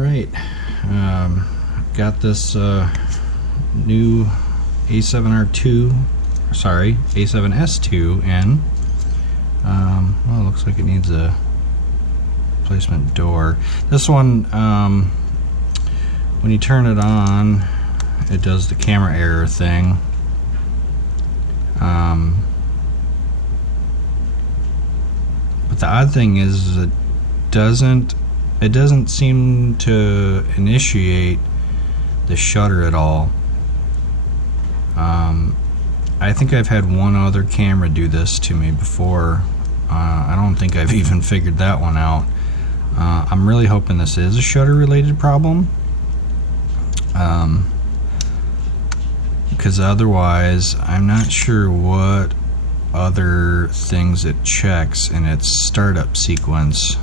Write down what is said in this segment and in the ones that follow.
Alright, got this new A7S2 in. Well, it looks like it needs a replacement door. This one, when you turn it on, it does the camera error thing. But the odd thing is it doesn't seem to initiate the shutter at all. I think I've had one other camera do this to me before. I don't think I've even figured that one out. I'm really hoping this is a shutter related problem, because otherwise I'm not sure what other things it checks in its startup sequence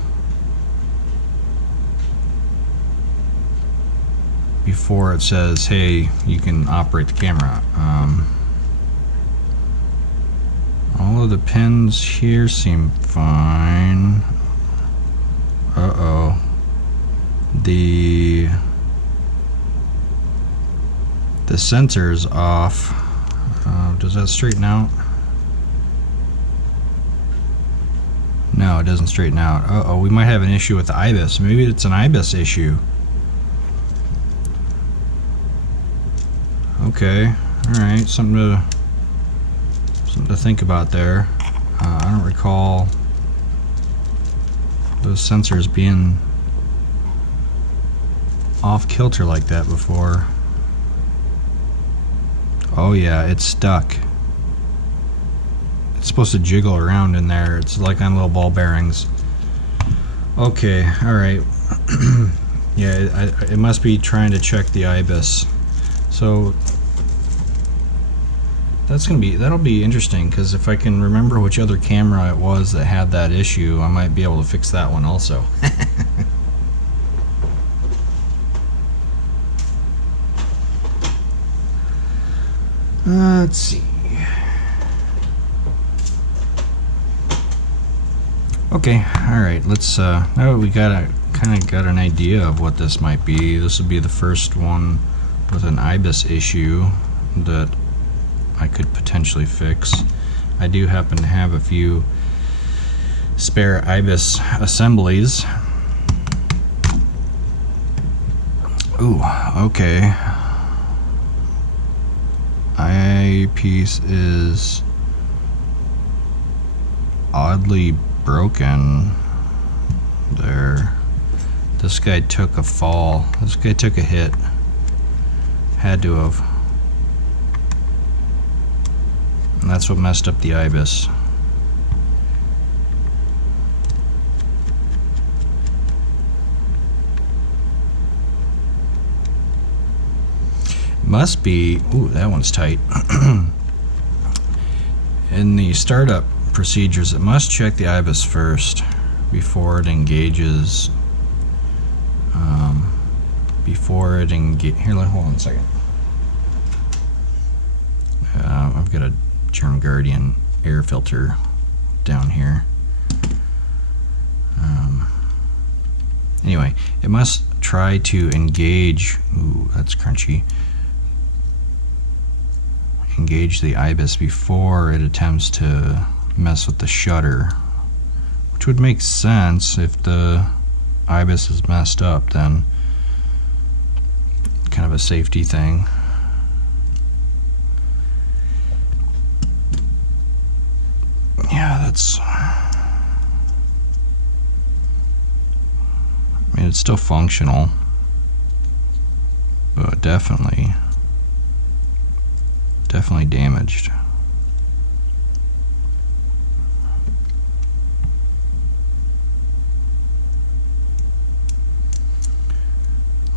before it says, hey, you can operate the camera. All of the pins here seem fine. Uh-oh. The sensor's off. Does that straighten out? No, it doesn't straighten out. Uh-oh, we might have an issue with the IBIS. Maybe it's an IBIS issue. Okay, alright, something to think about there. I don't recall those sensors being off kilter like that before. Oh yeah, it's stuck. It's supposed to jiggle around in there. It's like on little ball bearings. Okay, alright. Yeah, it must be trying to check the IBIS. So that'll be interesting, because if I can remember which other camera it was that had that issue, I might be able to fix that one also. Let's see. Okay, alright, let's now that we kind of got an idea of what this might be, this would be the first one with an IBIS issue that I could potentially fix. I do happen to have a few spare IBIS assemblies. Ooh, okay. Eyepiece is oddly broken there. This guy took a fall. This guy took a hit. Had to have. And that's what messed up the IBIS. Must be, ooh, that one's tight. In the startup procedures, it must check the IBIS first before it engages. Here, hold on a second. I've got a German Guardian air filter down here. Anyway, it must try to engage. Ooh, that's crunchy. Engage the IBIS before it attempts to mess with the shutter, which would make sense. If the IBIS is messed up, then kind of a safety thing. Yeah, that's, I mean, it's still functional, but definitely damaged.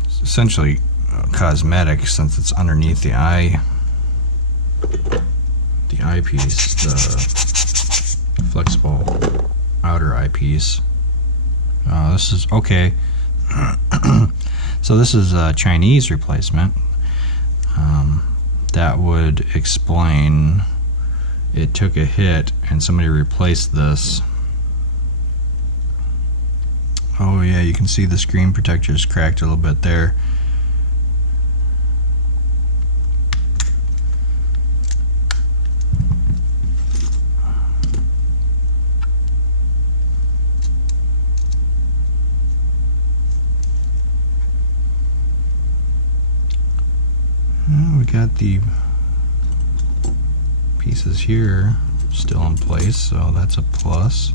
It's essentially cosmetic, since it's underneath the eyepiece, the flexible outer eyepiece. This is okay. So this is a Chinese replacement. That would explain it took a hit and somebody replaced this. Oh yeah, you can see the screen protector is cracked a little bit there. We got the pieces here still in place, so that's a plus.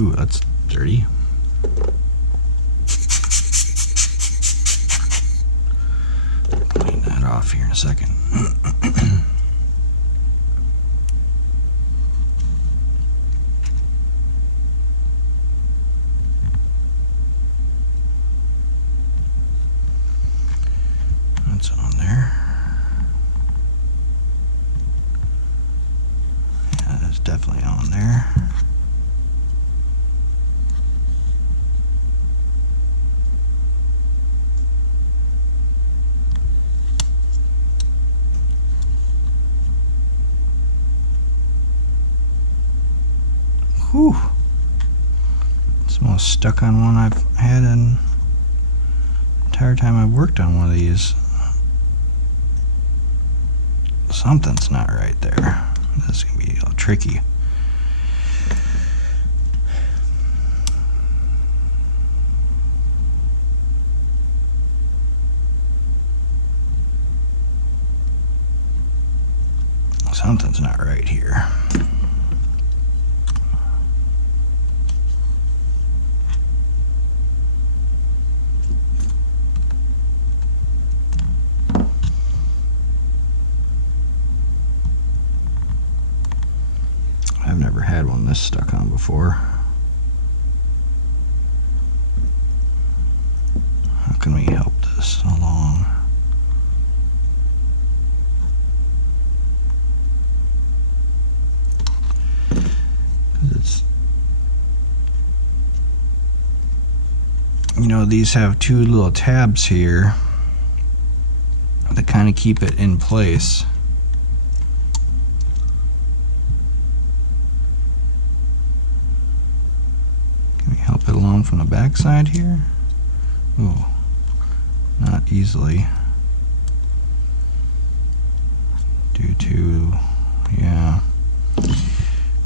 Ooh, that's dirty. Clean that off here in a second. That's on there. Yeah, that's definitely on there. Whew. It's almost stuck on one I've had in the entire time I've worked on one of these. Something's not right there. This is going to be a little tricky. Something's not right here. I've never had one this stuck on before. How can we help this along? It's, you know, these have two little tabs here that kind of keep it in place. Help it along from the back side here. Ooh, not easily. Due to, yeah.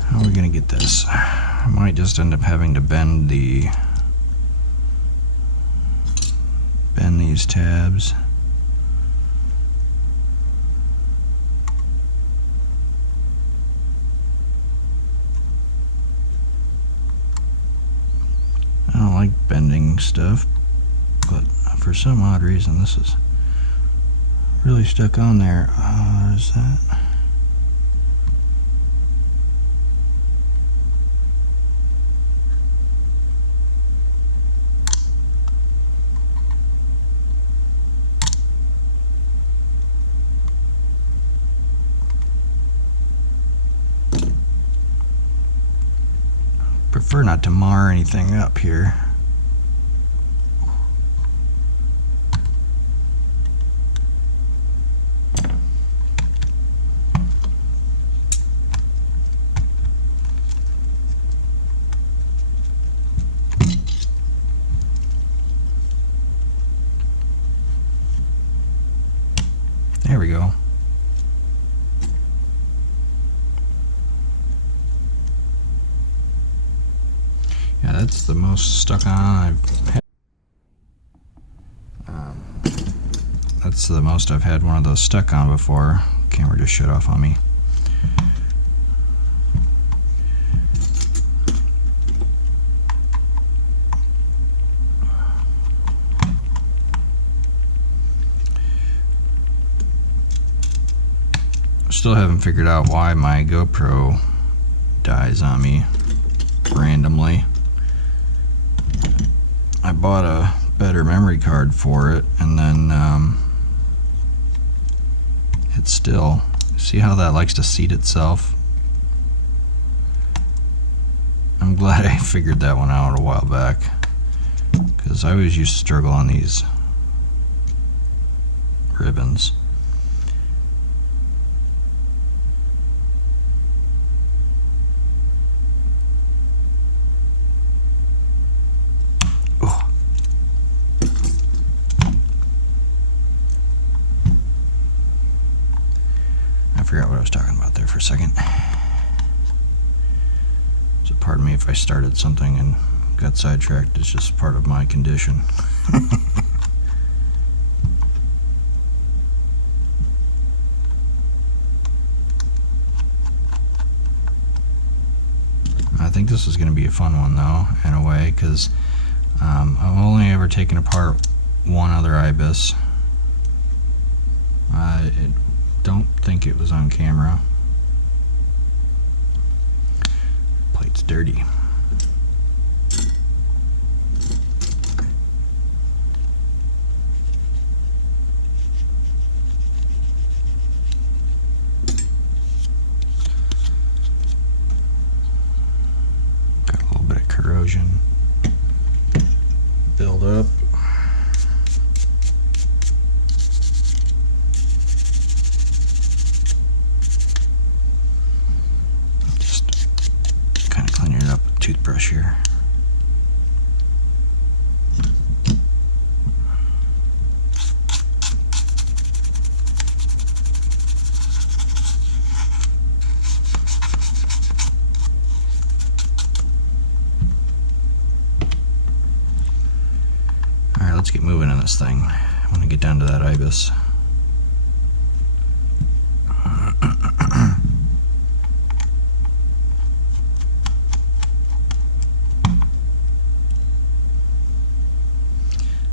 How are we gonna get this? I might just end up having to bend these tabs. I don't like bending stuff, but for some odd reason this is really stuck on there. Is that? Prefer not to mar anything up here. There we go. that's the most stuck on I've had. That's the most I've had one of those stuck on before. Camera just shut off on me. Still haven't figured out why my GoPro dies on me randomly. I bought a better memory card for it, and then it still, see how that likes to seat itself? I'm glad I figured that one out a while back, because I always used to struggle on these ribbons. I forgot what I was talking about there for a second. So pardon me if I started something and got sidetracked. It's just part of my condition. I think this is going to be a fun one though, in a way, because I've only ever taken apart one other IBIS. I don't think it was on camera. Plate's dirty. Got a little bit of corrosion build up. Toothbrush here. Alright, let's get moving on this thing. I want to get down to that IBIS.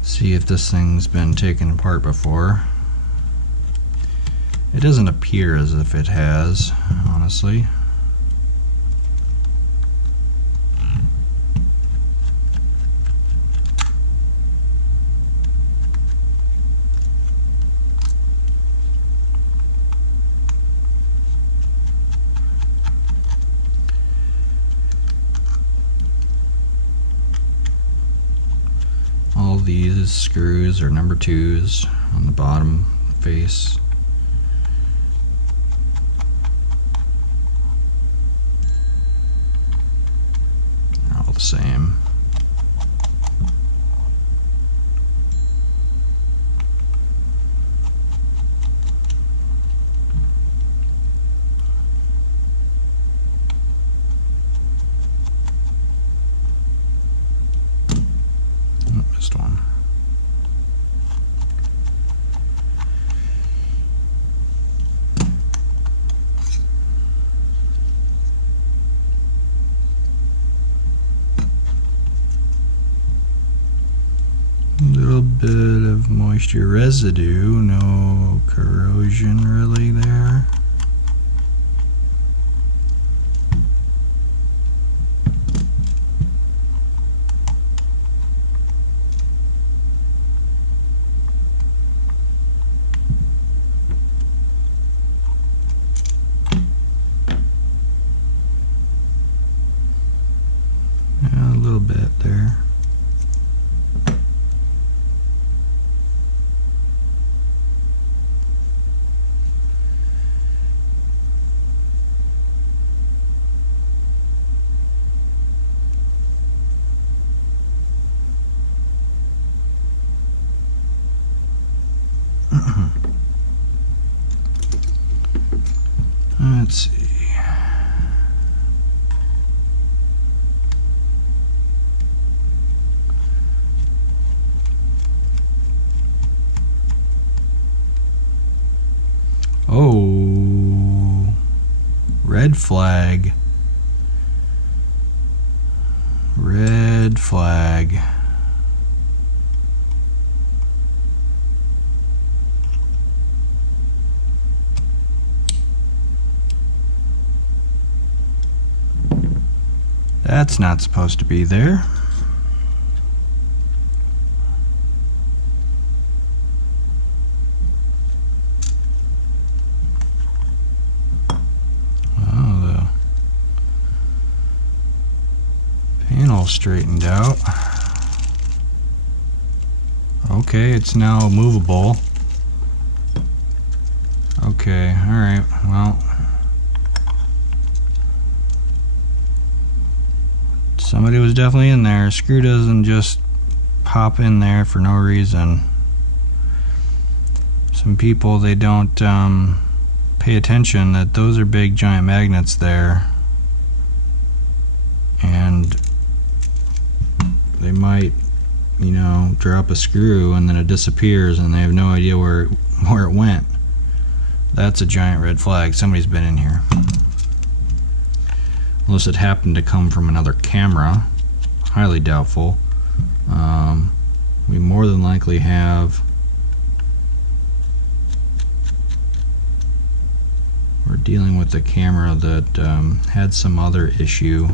See if this thing's been taken apart before. It doesn't appear as if it has, honestly. All these screws are number 2s on the bottom face. They're all the same. Missed one. A little bit of moisture residue, no corrosion really there. Yeah, a little bit there. Let's see. Oh, red flag. Red flag. That's not supposed to be there. Oh, the panel straightened out. Okay, it's now movable. Okay, alright, well. Somebody was definitely in there. A screw doesn't just pop in there for no reason. Some people, they don't pay attention that those are big giant magnets there, and they might, you know, drop a screw and then it disappears and they have no idea where it went. That's a giant red flag. Somebody's been in here. Unless it happened to come from another camera. Highly doubtful. We more than likely have... We're dealing with a camera that had some other issue.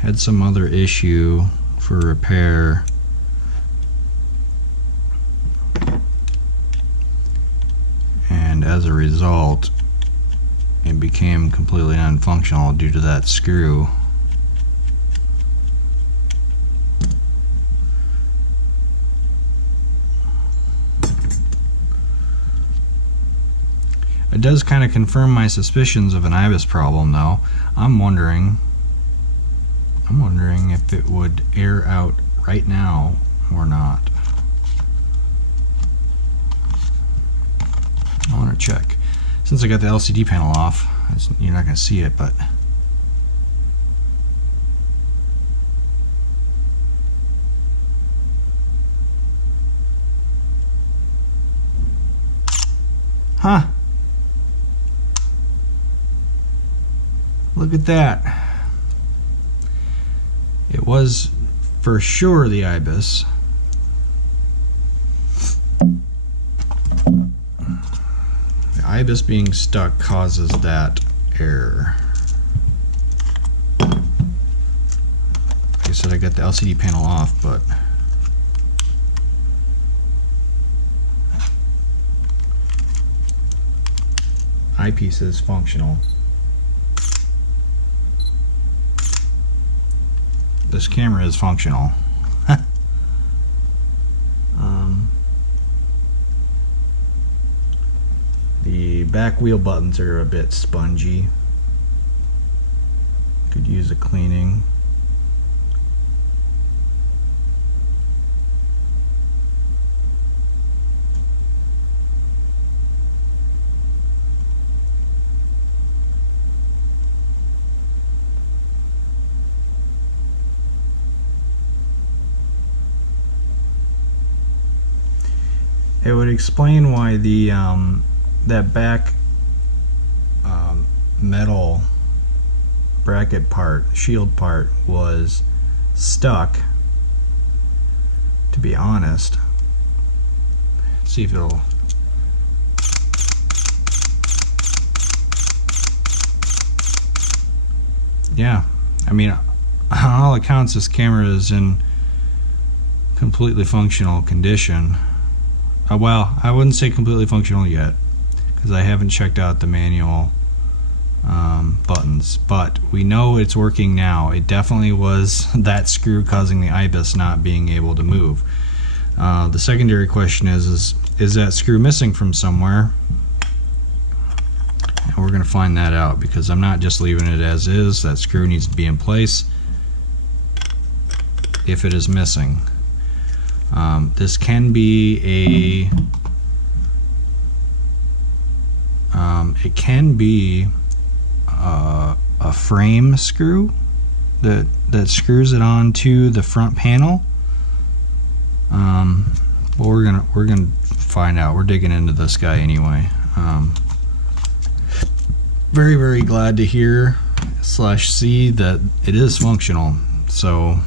Had some other issue for repair. And as a result, it became completely unfunctional due to that screw. It does kind of confirm my suspicions of an IBIS problem, though. I'm wondering if it would air out right now or not. I want to check. Since I got the LCD panel off, you're not going to see it, but huh? Look at that. It was for sure the IBIS. The IBIS being stuck causes that error. Like I said, I got the LCD panel off, but eyepiece is functional. This camera is functional. The back wheel buttons are a bit spongy. Could use a cleaning. It would explain why the that back metal bracket part, shield part, was stuck, to be honest. Let's see if it'll... Yeah, I mean, on all accounts this camera is in completely functional condition. Well, I wouldn't say completely functional yet, because I haven't checked out the manual buttons, but we know it's working now. It definitely was that screw causing the IBIS not being able to move. The secondary question is that screw missing from somewhere? And we're going to find that out, because I'm not just leaving it as is. That screw needs to be in place if it is missing. This can be it can be a frame screw that screws it onto the front panel. Well, we're gonna find out. We're digging into this guy anyway. Very, very glad to hear / see that it is functional. So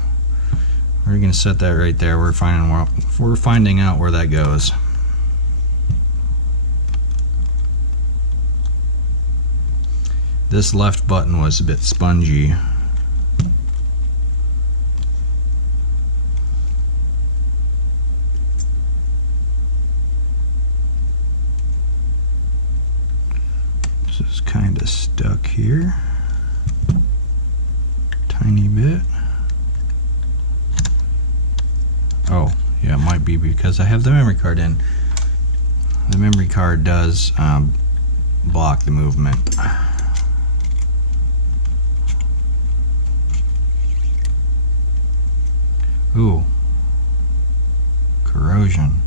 we're gonna set that right there. We're finding out where that goes. This left button was a bit spongy. This is kind of stuck here. Tiny bit. Oh, yeah, it might be because I have the memory card in. The memory card does block the movement. Ooh, corrosion.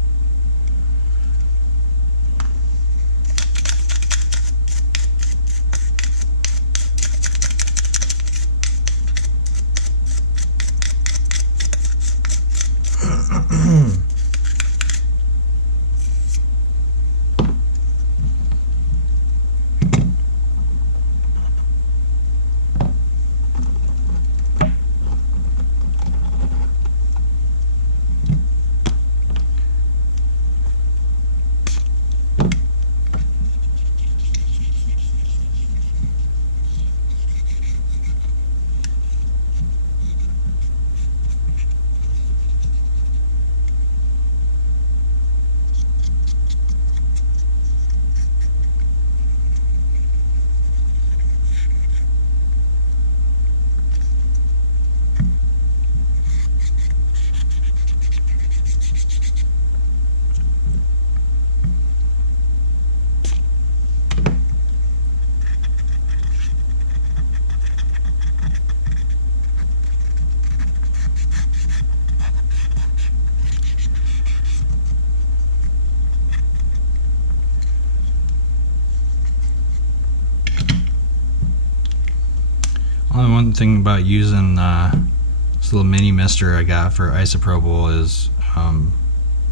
Only one thing about using this little mini mister I got for isopropyl is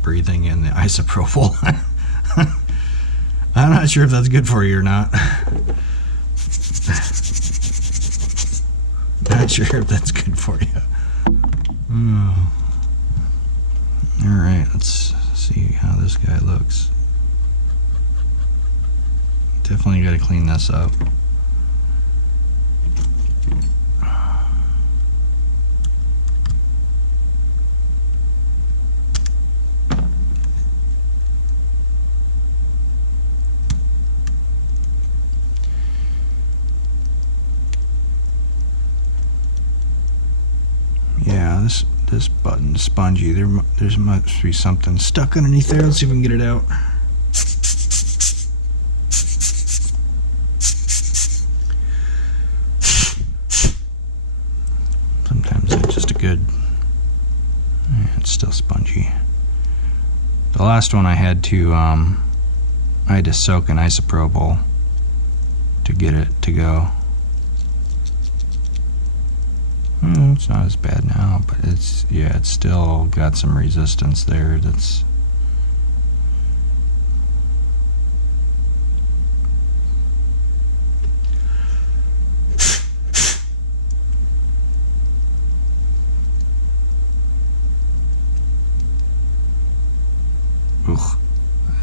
breathing in the isopropyl. I'm not sure if that's good for you or not. Not sure if that's good for you. Alright, let's see how this guy looks. Definitely got to clean this up. Yeah, this button's spongy. There must be something stuck underneath there. Let's see if we can get it out. Sometimes it's just a good... It's still spongy. The last one I had to soak in isopropyl to get it to go. It's not as bad now, but it's still got some resistance there. That's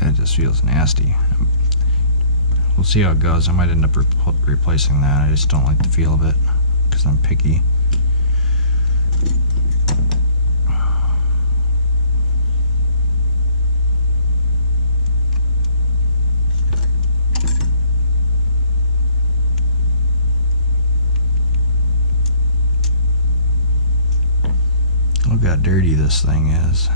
that just feels nasty. We'll see how it goes. I might end up replacing that. I just don't like the feel of it because I'm picky. Look how dirty this thing is.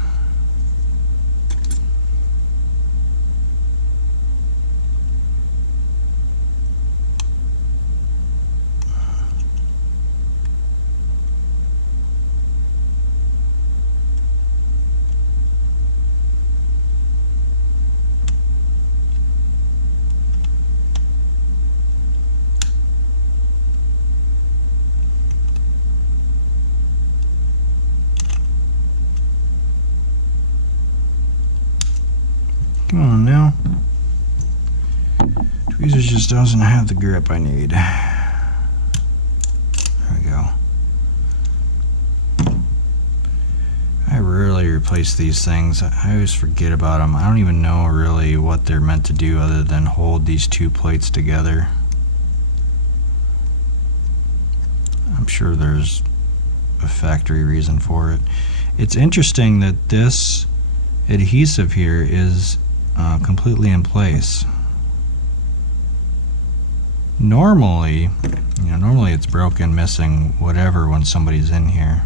Come on now. Tweezers just doesn't have the grip I need. There we go. I rarely replace these things. I always forget about them. I don't even know really what they're meant to do other than hold these two plates together. I'm sure there's a factory reason for it. It's interesting that this adhesive here is completely in place. Normally, normally it's broken, missing, whatever when somebody's in here.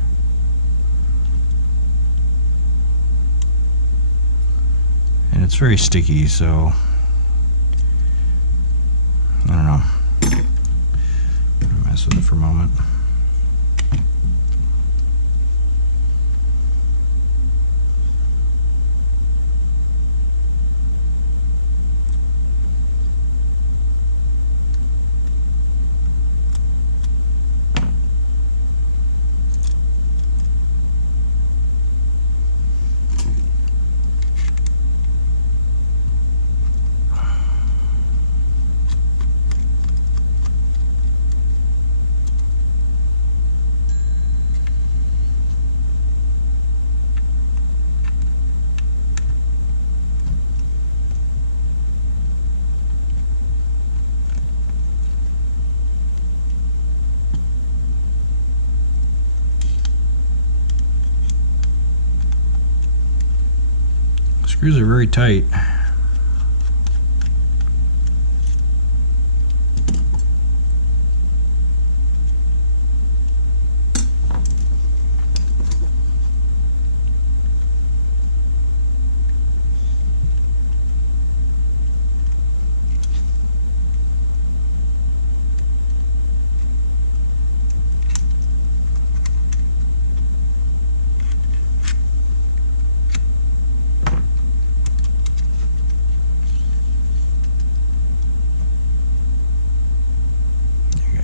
And it's very sticky, so I don't know. I'm gonna mess with it for a moment. Screws are very tight.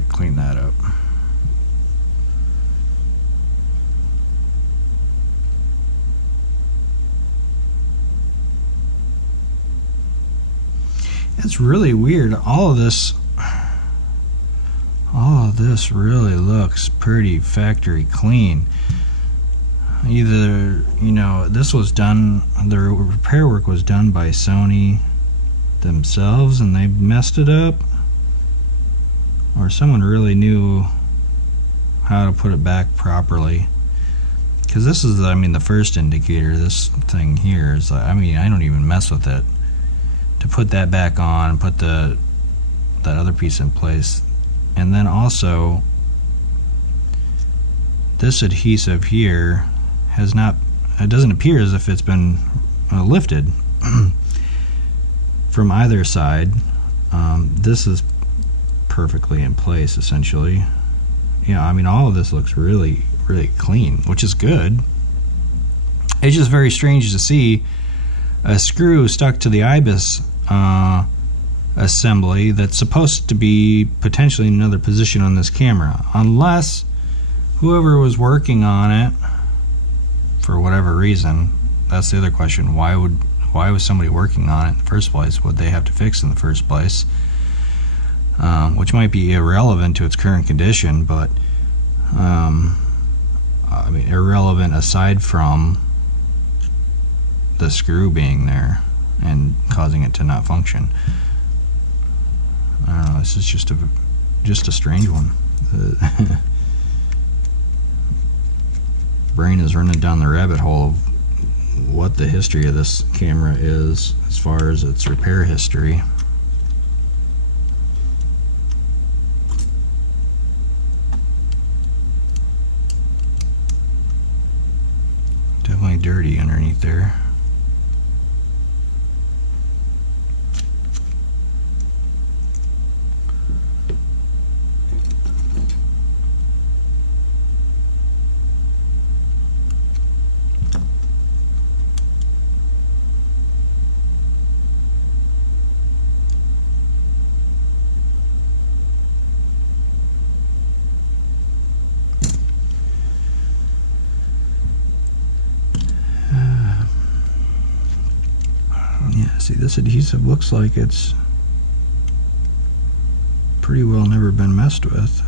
Clean that up. It's really weird. All of this really looks pretty factory clean. Either, this was done, the repair work was done by Sony themselves and they messed it up, or someone really knew how to put it back properly. Because this is, the first indicator. This thing here is, I don't even mess with it. To put that back on, put that other piece in place, and then also this adhesive here has not. It doesn't appear as if it's been lifted from either side. This is perfectly in place essentially. All of this looks really, really clean, which is good. It's just very strange to see a screw stuck to the IBIS assembly that's supposed to be potentially in another position on this camera, unless whoever was working on it, for whatever reason. That's the other question. Why was somebody working on it in the first place? What they have to fix in the first place? Which might be irrelevant to its current condition, but irrelevant aside from the screw being there and causing it to not function. I don't know. This is just a strange one. The brain is running down the rabbit hole of what the history of this camera is as far as its repair history. Definitely dirty underneath there. See, this adhesive looks like it's pretty well never been messed with.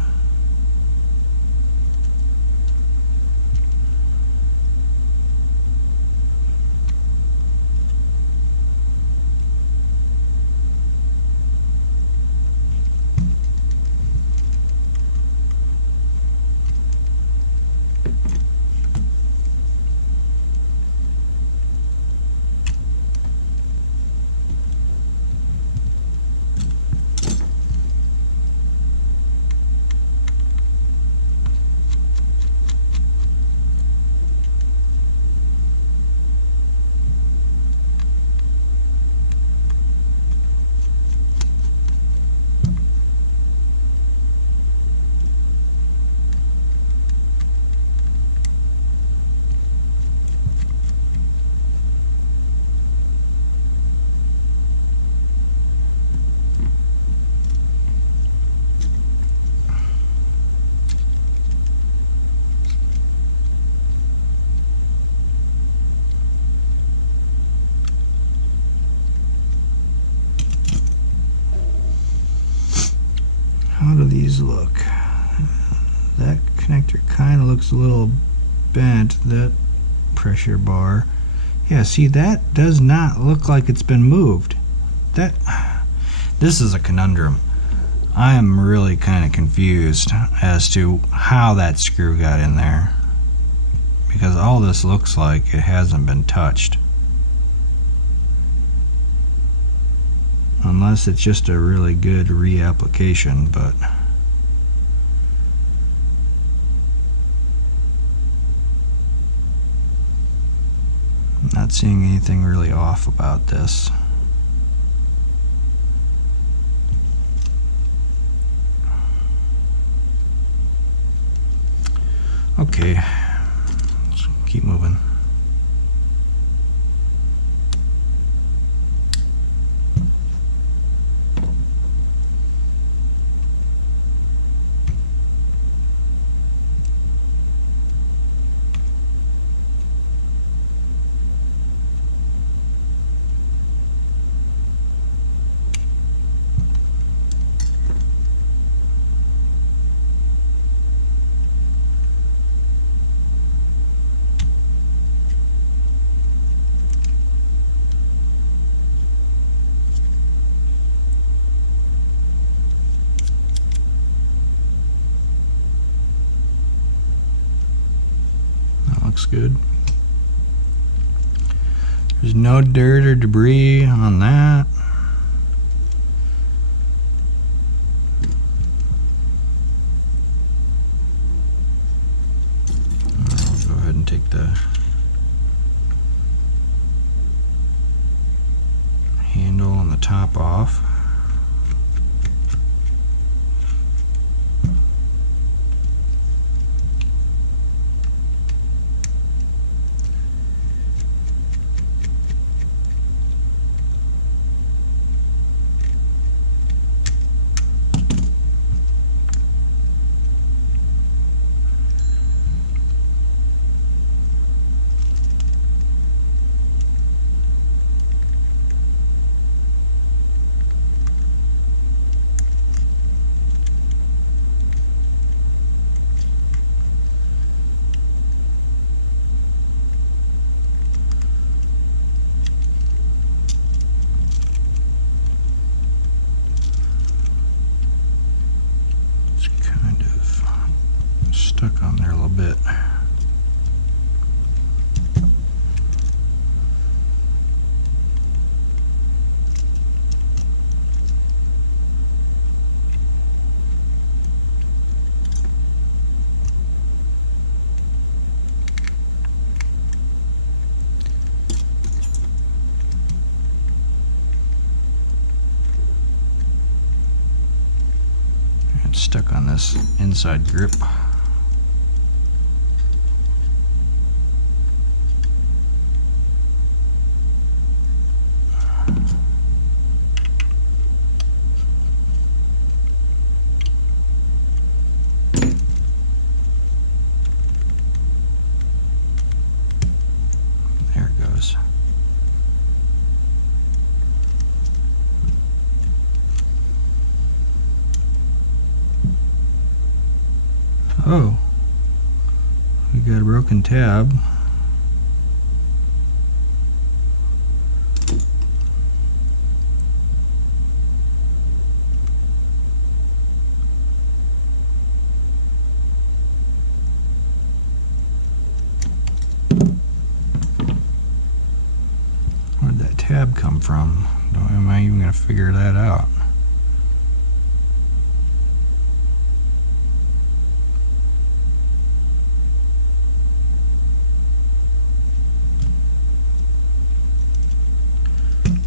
How do these look? That connector kind of looks a little bent, that pressure bar. Yeah, see, that does not look like it's been moved. This is a conundrum. I am really kind of confused as to how that screw got in there, because all this looks like it hasn't been touched. Unless it's just a really good reapplication, but I'm not seeing anything really off about this. Okay, let's keep moving. Looks good. There's no dirt or debris on that. I'll go ahead and take the handle on the top off. Stuck on there a little bit. It's stuck on this inside grip. Oh, we got a broken tab. Where'd that tab come from? Am I even going to figure that out?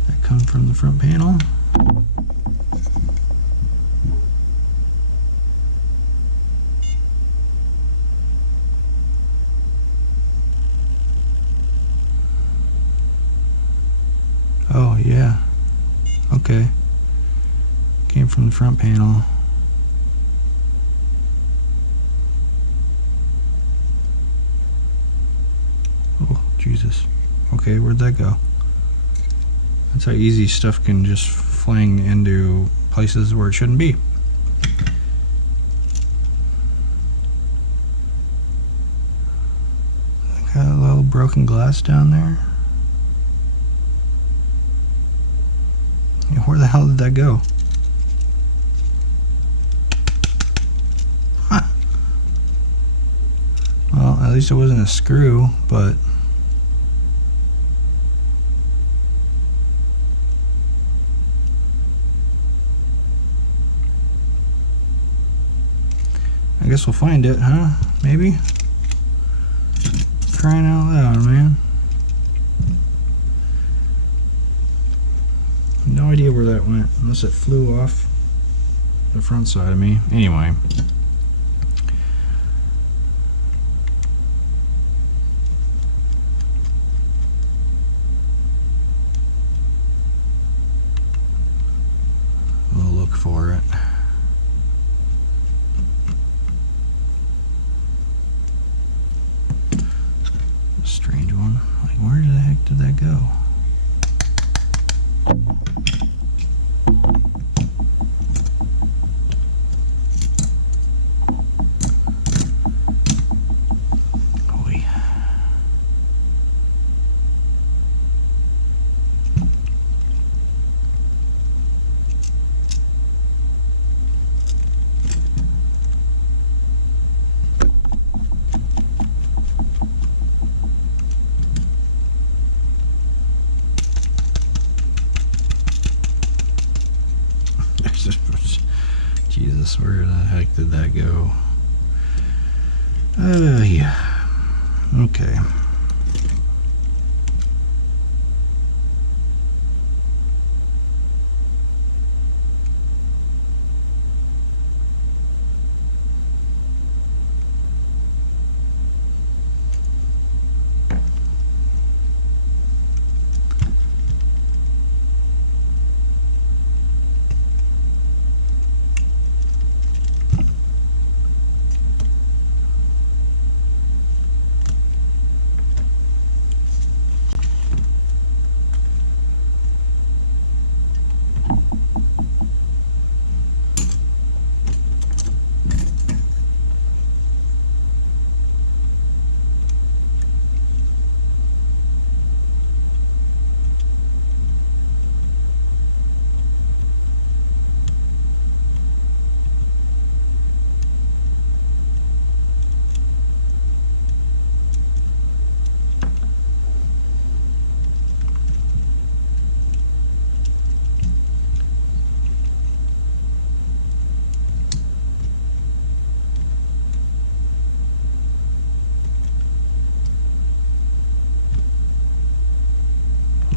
That come from the front panel? Oh, yeah. Okay. Came from the front panel. Oh, Jesus. Okay, where'd that go? That's how easy stuff can just fling into places where it shouldn't be. Got a little broken glass down there. Where the hell did that go? Huh. Well, at least it wasn't a screw, but I guess we'll find it, huh? Maybe? Crying out loud, man. No idea where that went, unless it flew off the front side of me. Anyway. We'll look for it. A strange one. Like, where the heck did that go? Jesus, where the heck did that go? Yeah. Okay.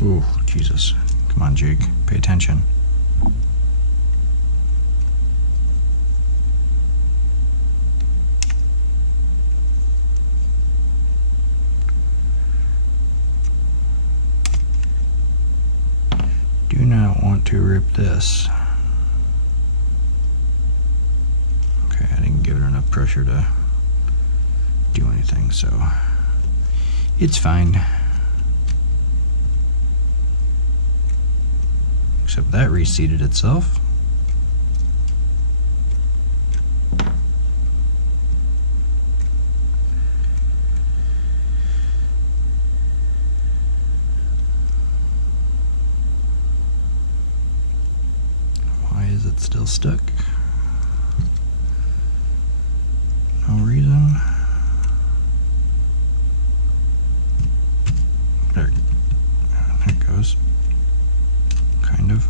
Ooh, Jesus. Come on, Jake. Pay attention. Do not want to rip this. Okay, I didn't give it enough pressure to do anything, so it's fine. Except that reseated itself. still stuck. No reason. There it goes. Kind of.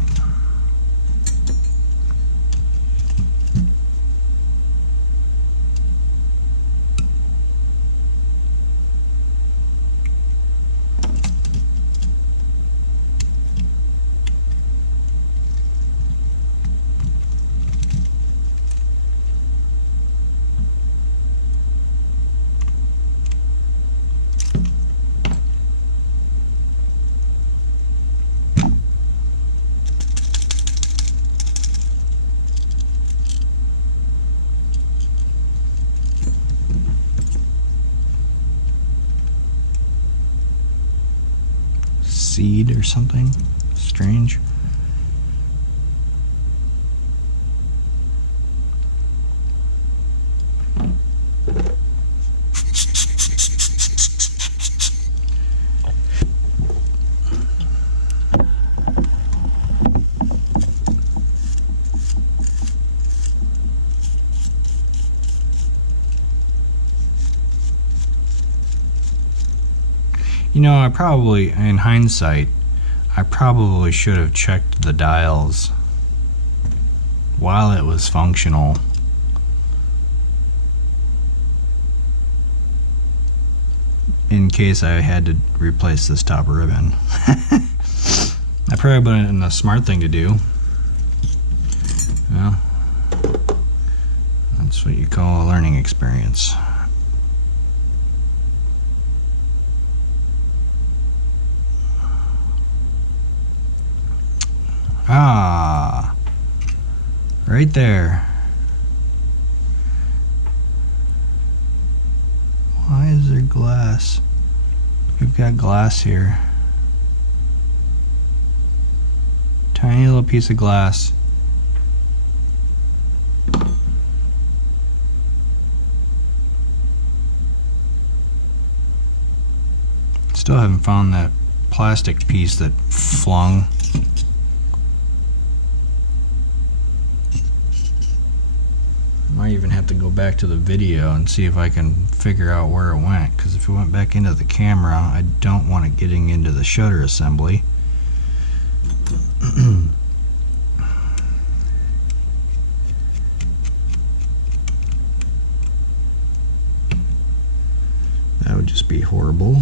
Seed or something strange. You know, I probably, in hindsight, I probably should have checked the dials while it was functional. In case I had to replace this top ribbon. That probably would have been a smart thing to do. Well, that's what you call a learning experience. Ah, right there. Why is there glass? We've got glass here. Tiny little piece of glass. Still haven't found that plastic piece that flung. Might even have to go back to the video and see if I can figure out where it went, because if it went back into the camera, I don't want it getting into the shutter assembly. That would just be horrible.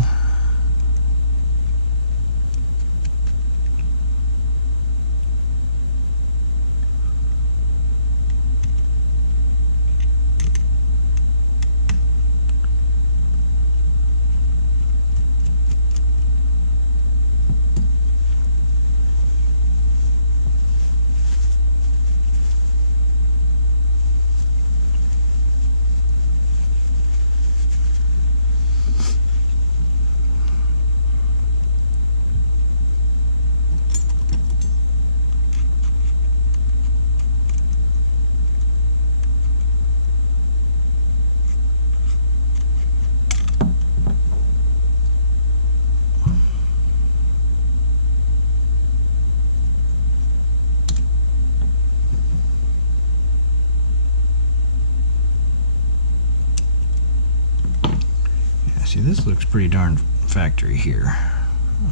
See, this looks pretty darn factory here.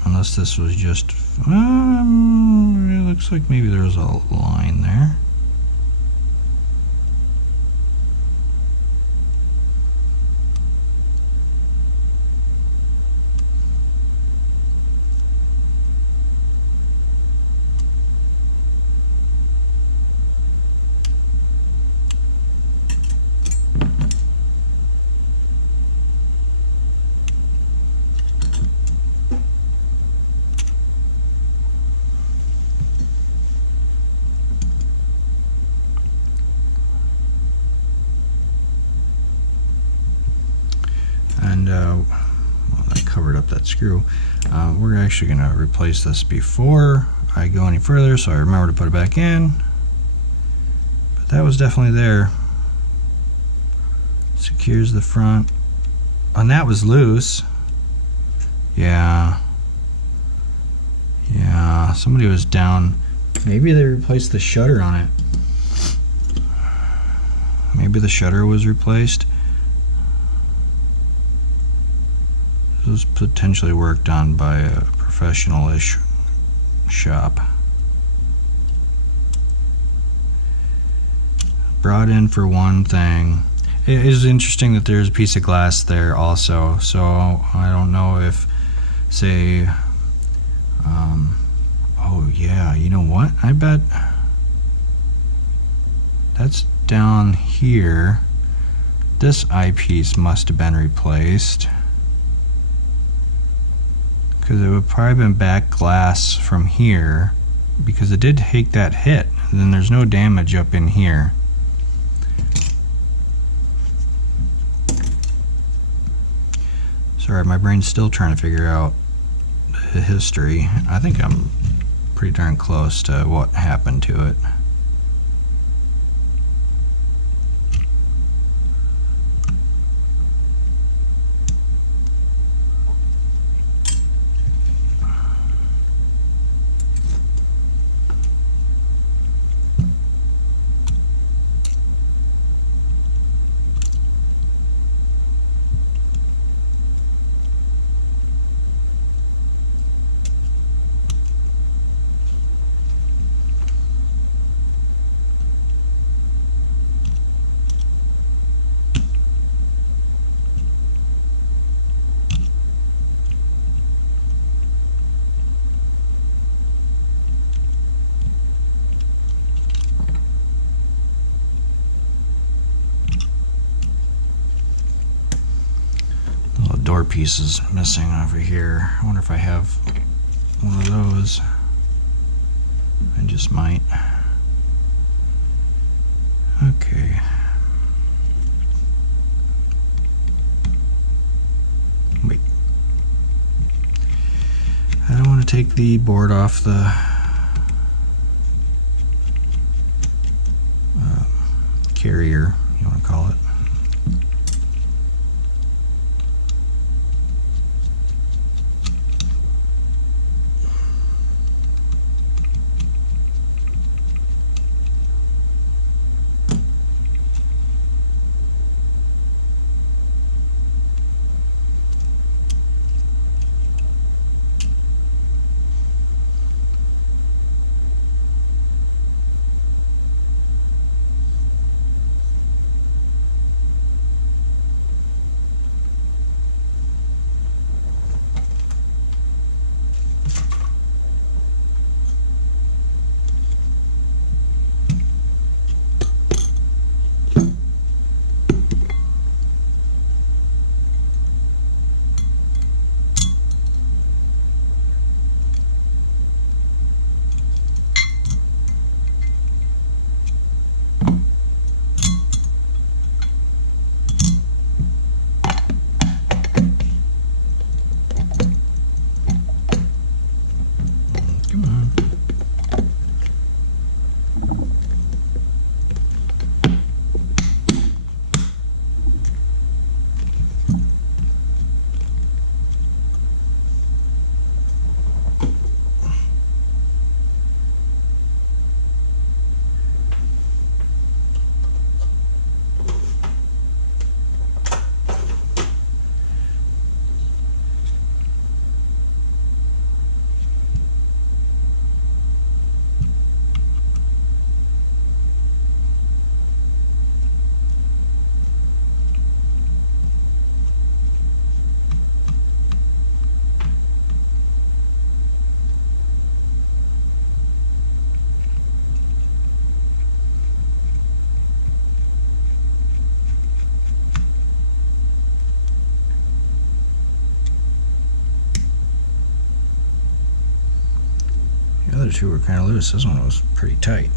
Unless this was just, it looks like maybe there was a line there. And well, that covered up that screw. We're actually going to replace this before I go any further, so I remember to put it back in. But that was definitely there. Secures the front. And that was loose. Yeah, somebody was down. Maybe they replaced the shutter on it. Maybe the shutter was replaced. This was potentially worked on by a professional-ish shop. Brought in for one thing. It is interesting that there's a piece of glass there also, so I don't know if, say, oh yeah, you know what? I bet that's down here. This eyepiece must have been replaced, because it would probably been back glass from here, because it did take that hit, and then there's no damage up in here. Sorry, my brain's still trying to figure out the history. I think I'm pretty darn close to what happened to it. Door pieces missing over here. I wonder if I have one of those. I just might. Okay. Wait. I don't want to take the board off the carrier, you want to call it. The other two were kind of loose. This one was pretty tight.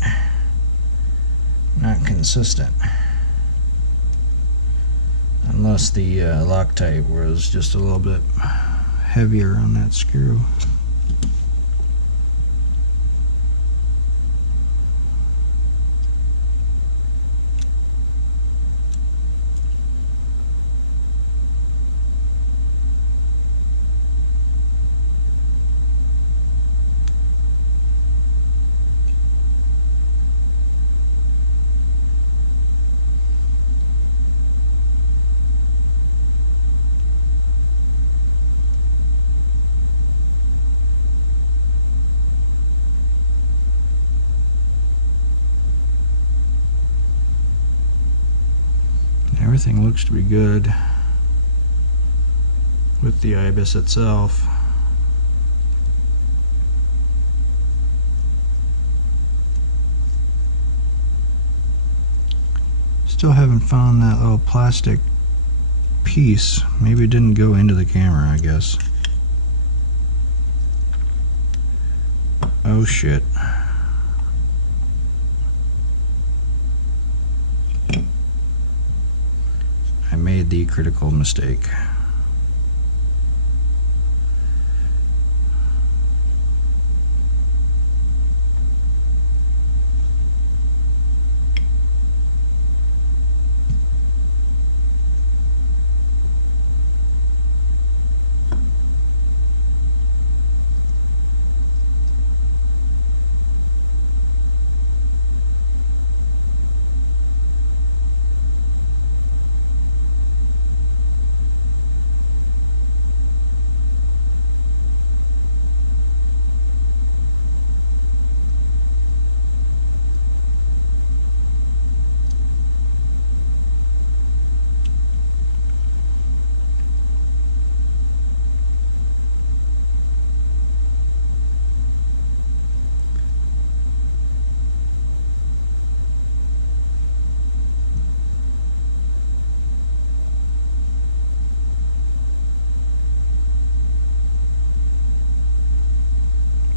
Not consistent. Unless the Loctite was just a little bit heavier on that screw. Everything looks to be good with the IBIS itself. Still haven't found that little plastic piece. Maybe it didn't go into the camera, I guess. Oh shit. I made the critical mistake.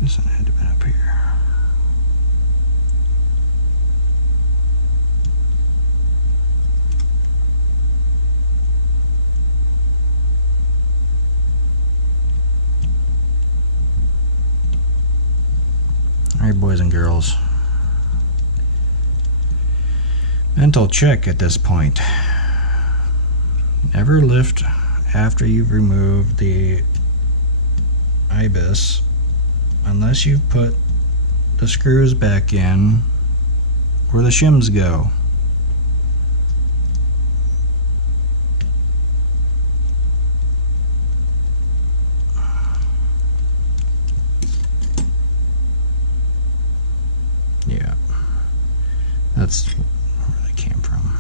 This one had to have been up here. Alright, boys and girls. Mental check at this point. Never lift after you've removed the IBIS unless you've put the screws back in where the shims go. Yeah, that's where they came from.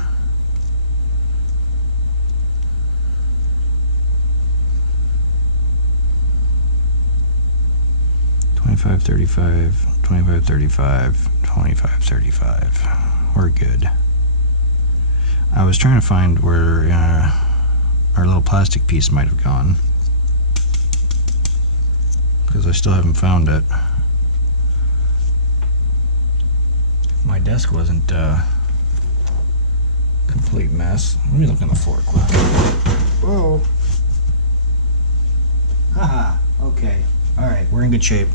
$25.35, $25.35, $25.35. We're good. I was trying to find where our little plastic piece might have gone, because I still haven't found it. My desk wasn't a complete mess. Let me look on the floor quick. Whoa. Haha, okay. Alright, we're in good shape.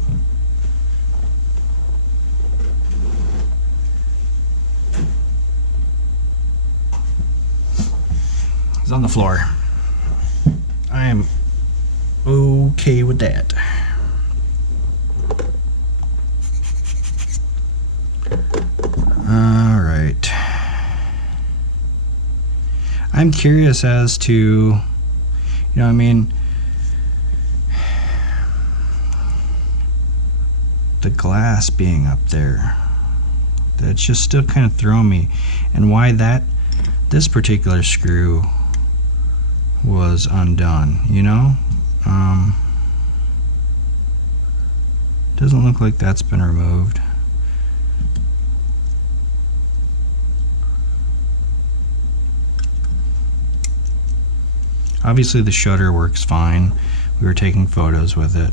It's on the floor. I am okay with that. Alright. I'm curious as to, you know, I mean, the glass being up there, that's just still kind of throwing me, and why this particular screw was undone, you know. Doesn't look like that's been removed. Obviously the shutter works fine. We were taking photos with it.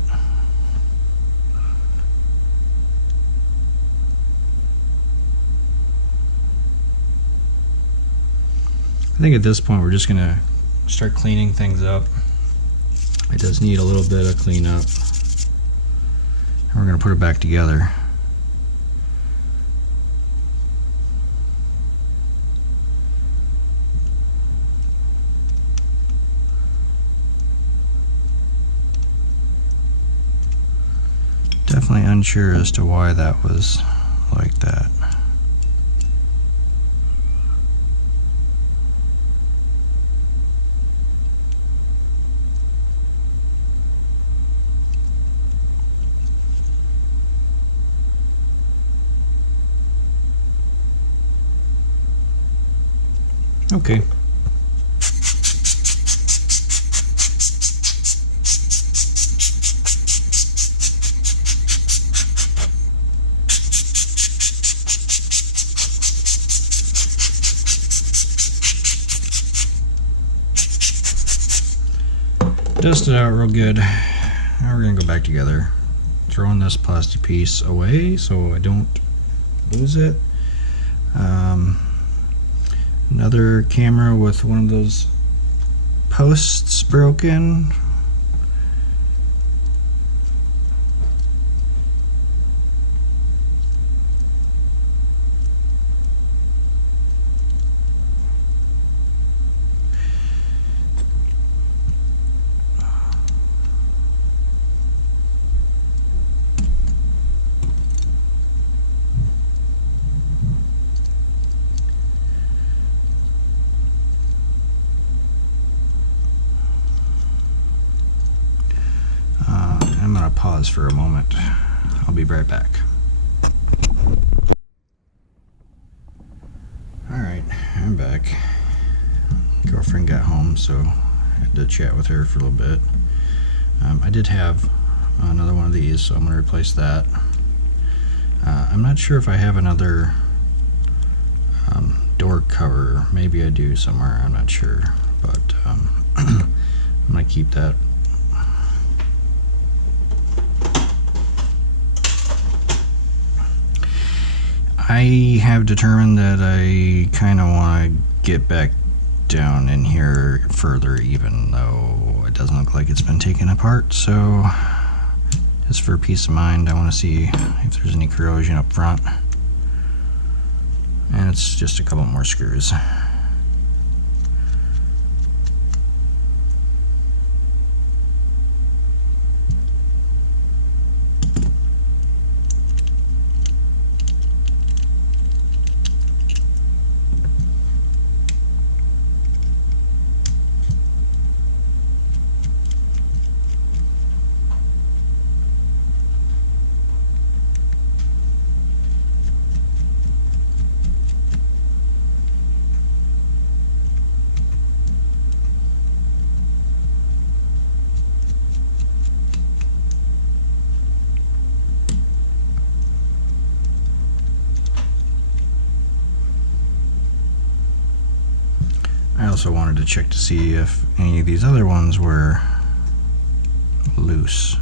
I think at this point we're just gonna start cleaning things up. It does need a little bit of cleanup. And we're gonna put it back together. Definitely unsure as to why that was like that. Okay. Dust it out real good. Now we're gonna go back together. Throwing this plastic piece away so I don't lose it. Another camera with one of those posts broken. I'm going to pause for a moment. I'll be right back. Alright, I'm back. Girlfriend got home, so I had to chat with her for a little bit. I did have another one of these, so I'm going to replace that. I'm not sure if I have another door cover. Maybe I do somewhere, I'm not sure. But I'm going to keep that. I have determined that I kind of want to get back down in here further, even though it doesn't look like it's been taken apart. So just for peace of mind, I want to see if there's any corrosion up front. And it's just a couple more screws. I also wanted to check to see if any of these other ones were loose.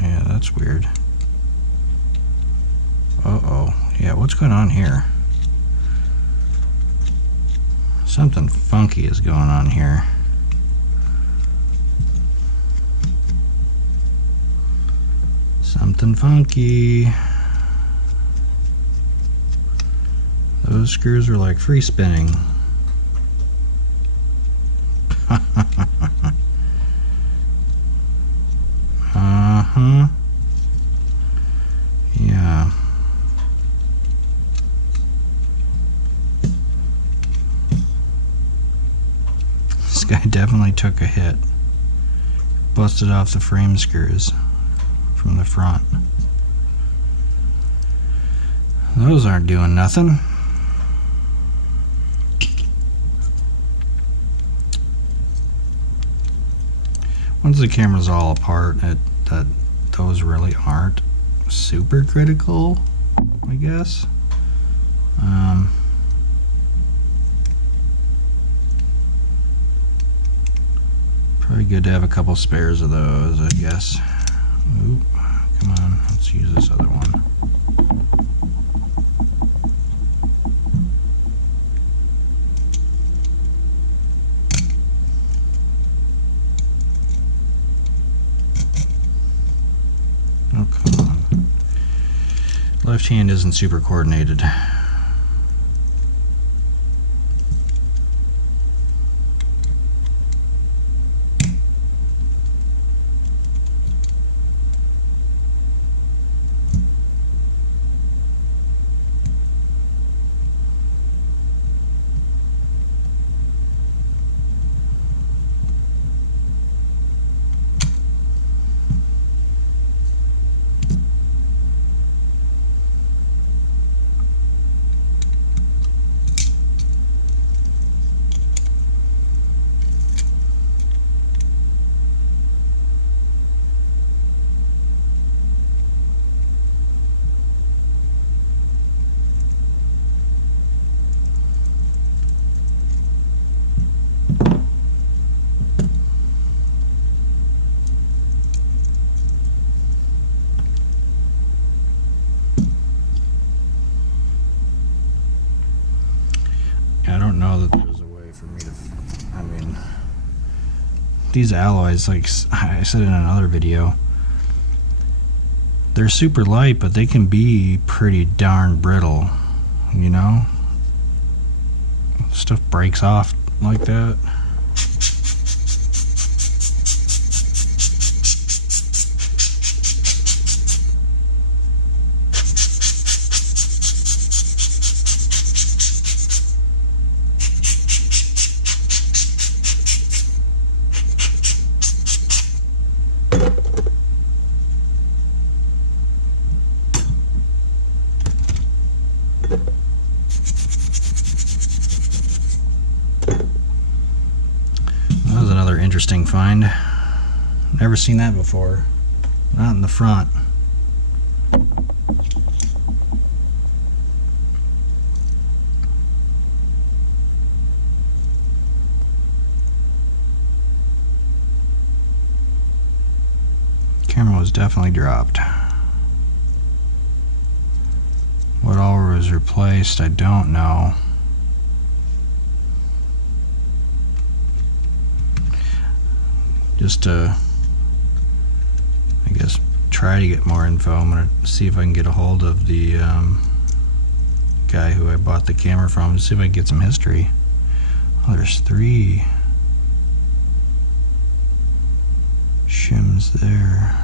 Yeah, that's weird. Uh-oh. Yeah, what's going on here? Something funky is going on here. Something funky. Those screws are like free spinning. Uh-huh. Yeah. This guy definitely took a hit. Busted off the frame screws from the front. Those aren't doing nothing. Once the camera's all apart, those really aren't super critical, I guess. Probably good to have a couple spares of those, I guess. Oop, come on, let's use this other one. Oh, come on. Left hand isn't super coordinated. for me to, I mean, these alloys, like I said in another video, they're super light, but they can be pretty darn brittle, you know? Stuff breaks off like that. That was another interesting find. Never seen that before. Not in the front. Camera was definitely dropped. What all was replaced, I don't know. Just to, I guess, try to get more info, I'm going to see if I can get a hold of the guy who I bought the camera from, to see if I can get some history. Oh, there's 3 shims there.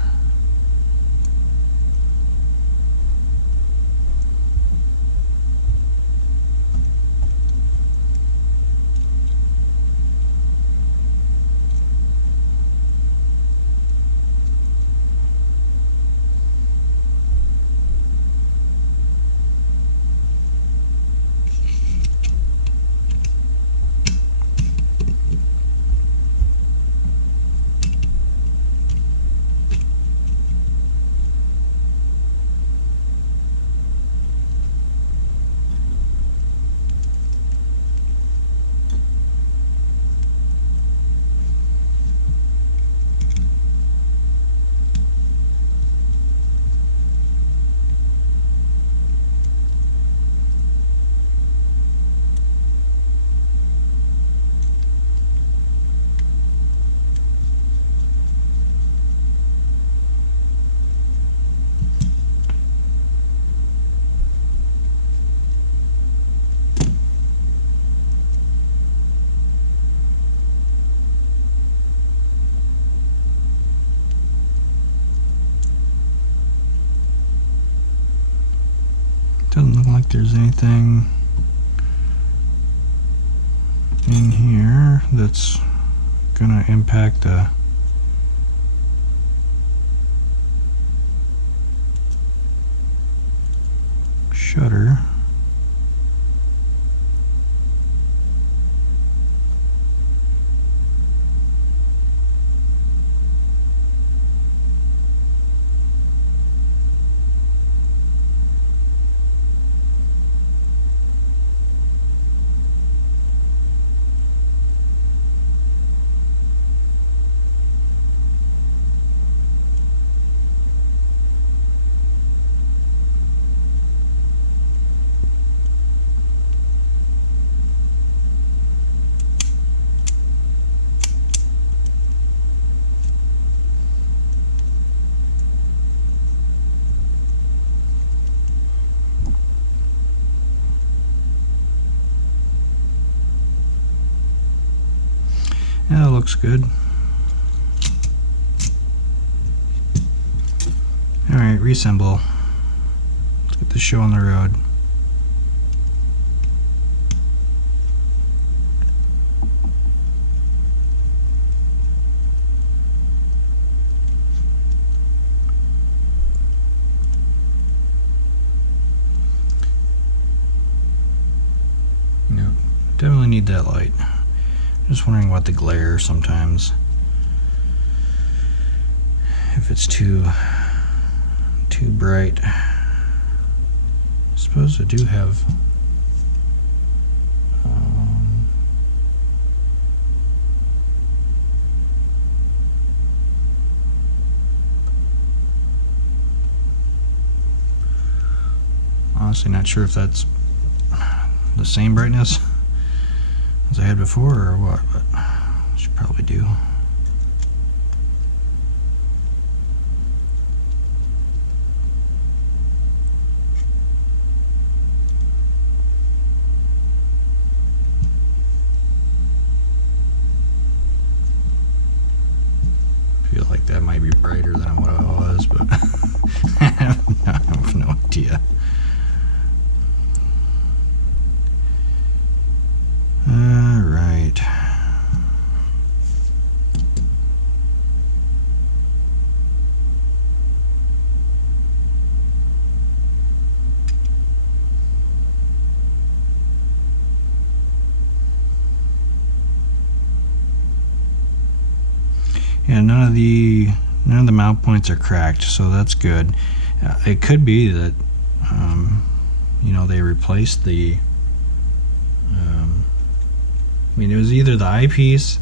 Doesn't look like there's anything in here that's gonna impact the shutter. Yeah, that looks good. Alright, reassemble. Let's get this show on the road. No, definitely need that light. Just wondering about the glare sometimes. If it's too bright. I suppose I do have honestly not sure if that's the same brightness. as I had before or what, but I should probably do. Feel like that might be brighter than what it was, but I have no idea. All right. Yeah, none of the mount points are cracked, so that's good. It could be that you know, they replaced the I mean, it was either the eyepiece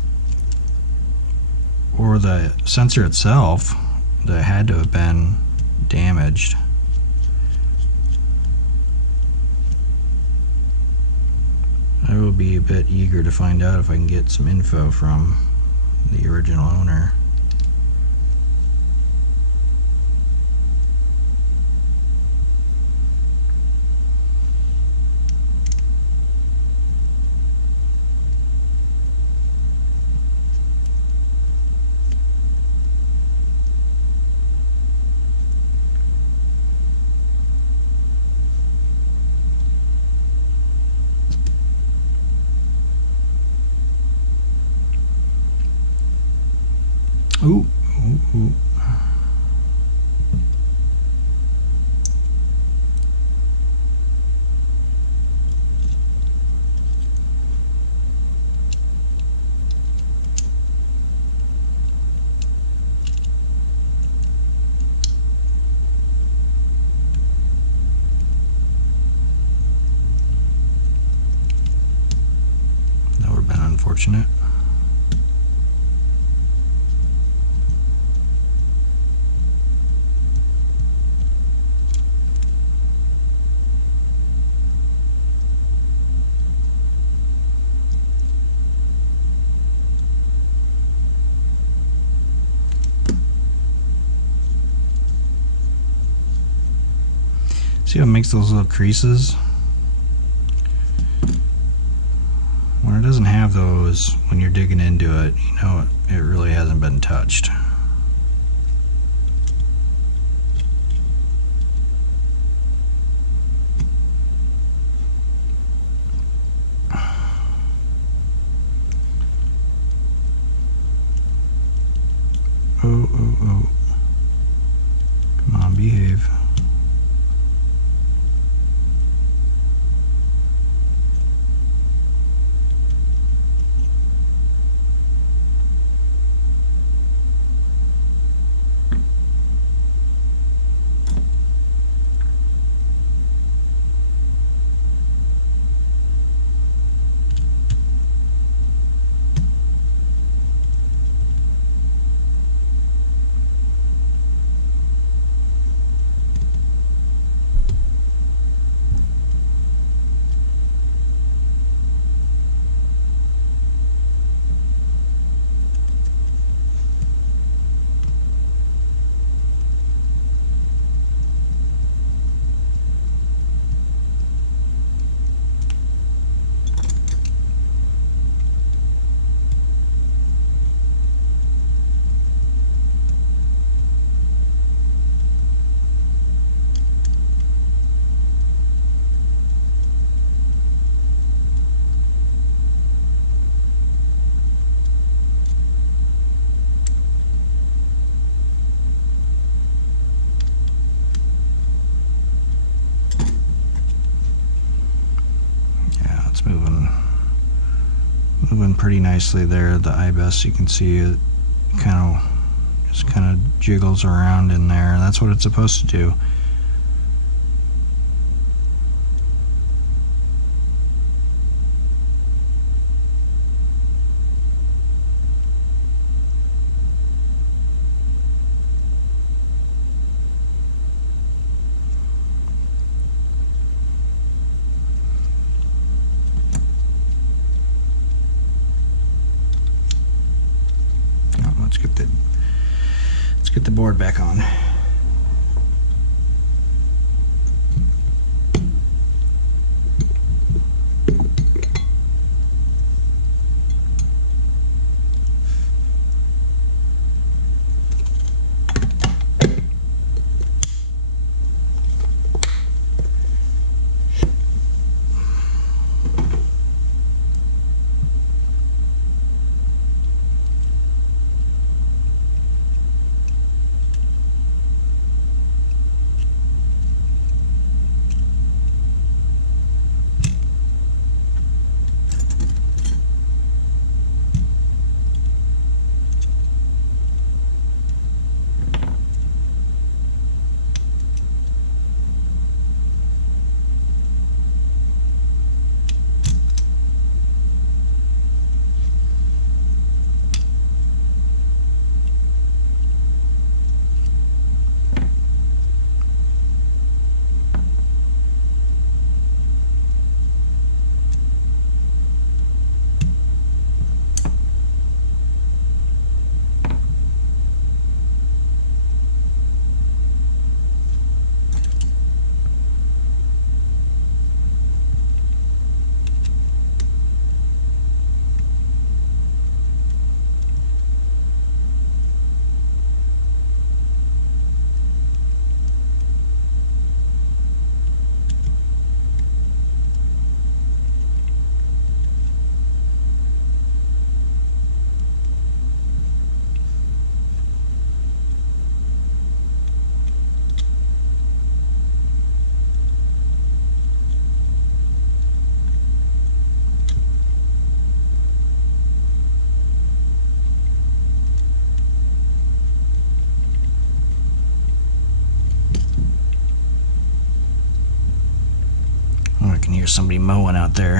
or the sensor itself that had to have been damaged. I will be a bit eager to find out if I can get some info from the original owner. Ooh, ooh, ooh. That would have been unfortunate. See how it makes those little creases? When it doesn't have those, when you're digging into it, you know it really hasn't been touched. Oh, oh, oh. Come on, behave. Moving pretty nicely there. The IBIS, you can see it kind of jiggles around in there, and that's what it's supposed to do. let's get the board back on. Oh, I can hear somebody mowing out there.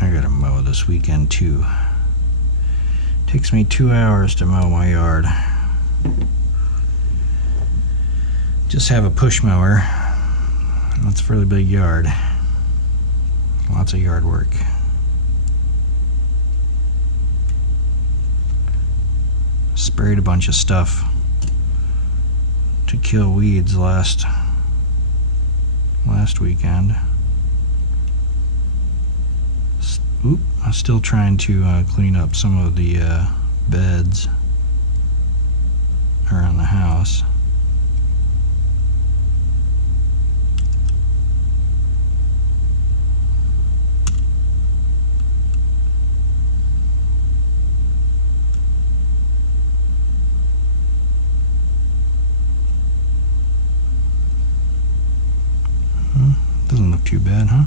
I gotta mow this weekend too. Takes me 2 hours to mow my yard. Just have a push mower. That's a fairly big yard. Lots of yard work. Sprayed a bunch of stuff to kill weeds last weekend. I'm still trying to clean up some of the beds around the house. Doesn't look too bad, huh?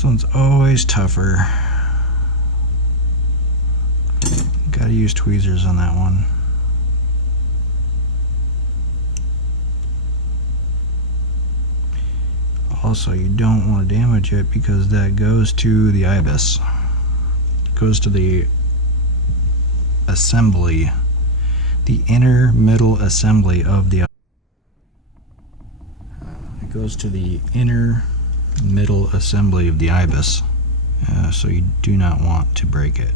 This one's always tougher. Gotta use tweezers on that one. Also, you don't want to damage it because that goes to the IBIS. It goes to the assembly, the inner middle assembly of the. It goes to the inner middle assembly of the IBIS, so you do not want to break it.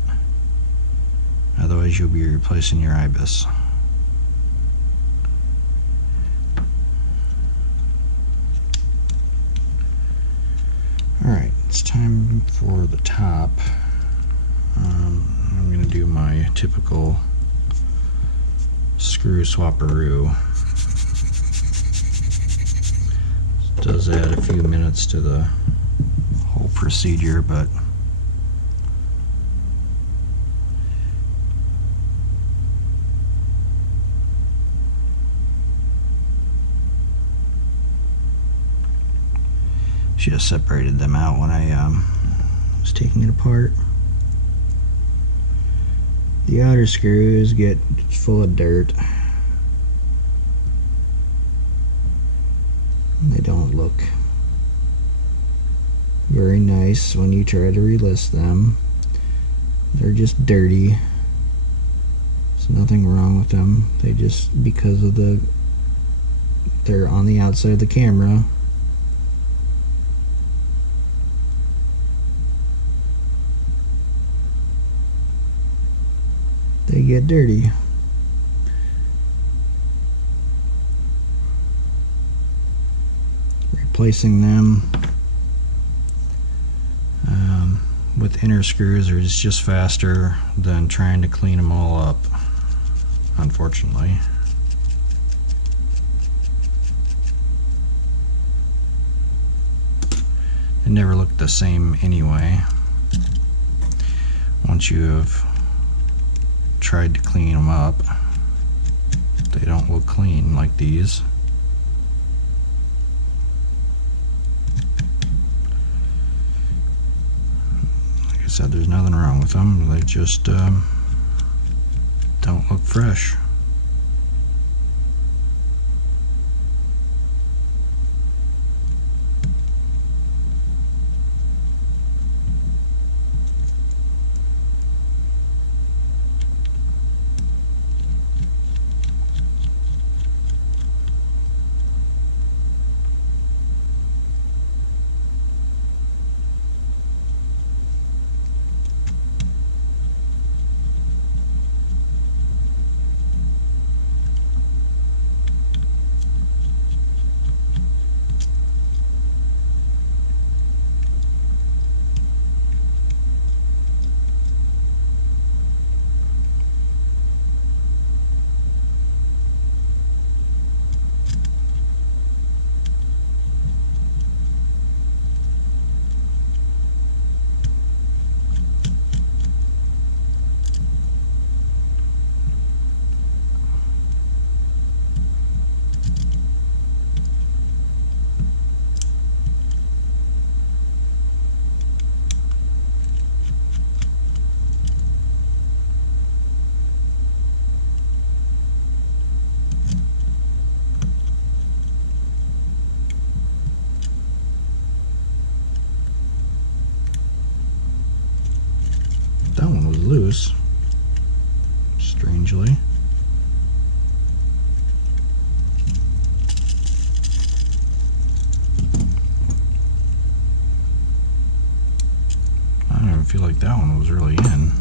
Otherwise, you'll be replacing your IBIS. Alright, it's time for the top. I'm going to do my typical screw swapperoo. This does add a few minutes to the whole procedure, but should have separated them out when I was taking it apart. The outer screws get full of dirt. They don't look very nice when you try to relist them. They're just dirty. There's nothing wrong with them. They just, because of they're on the outside of the camera, they get dirty. Replacing them with inner screws is just faster than trying to clean them all up, unfortunately. They never look the same anyway. Once you have tried to clean them up, they don't look clean like these. Like I said, there's nothing wrong with them. They just don't look fresh. That one was loose, strangely. I don't even feel like that one was really in.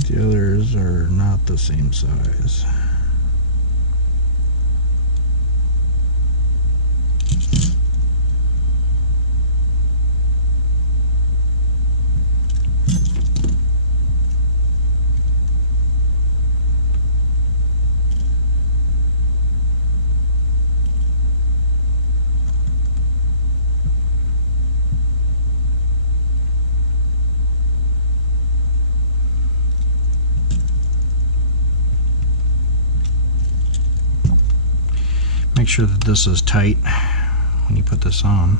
think the others are not the same size. Make sure that this is tight when you put this on.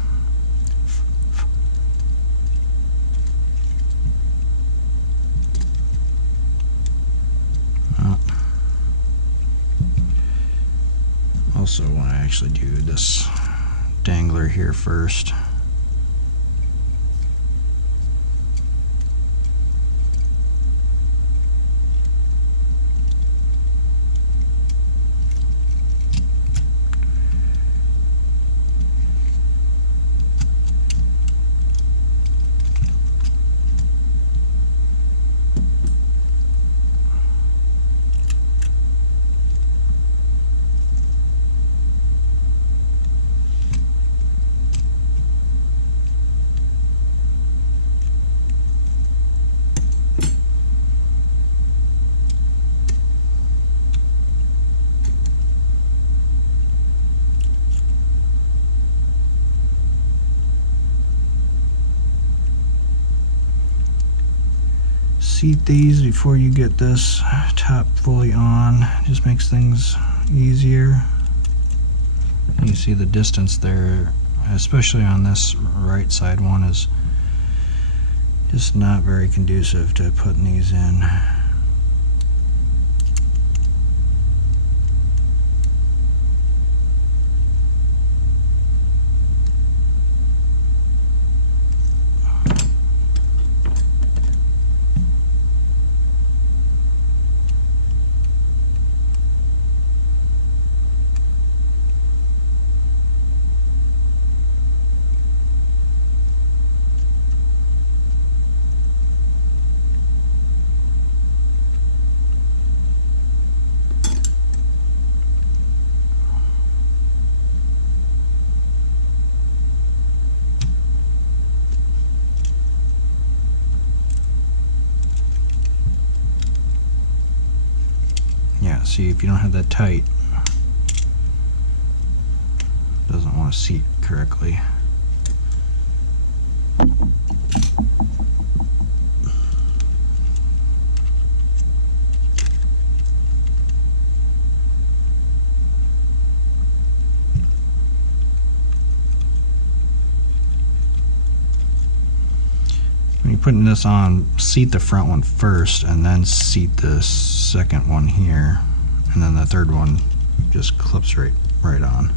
Also want to actually do this dangler here first. Seat these before you get this top fully on. Just makes things easier. You see the distance there, especially on this right side one, is just not very conducive to putting these in. See, if you don't have that tight, it doesn't want to seat correctly. When you're putting this on, seat the front one first and then seat the second one here. And then the third one just clips right on.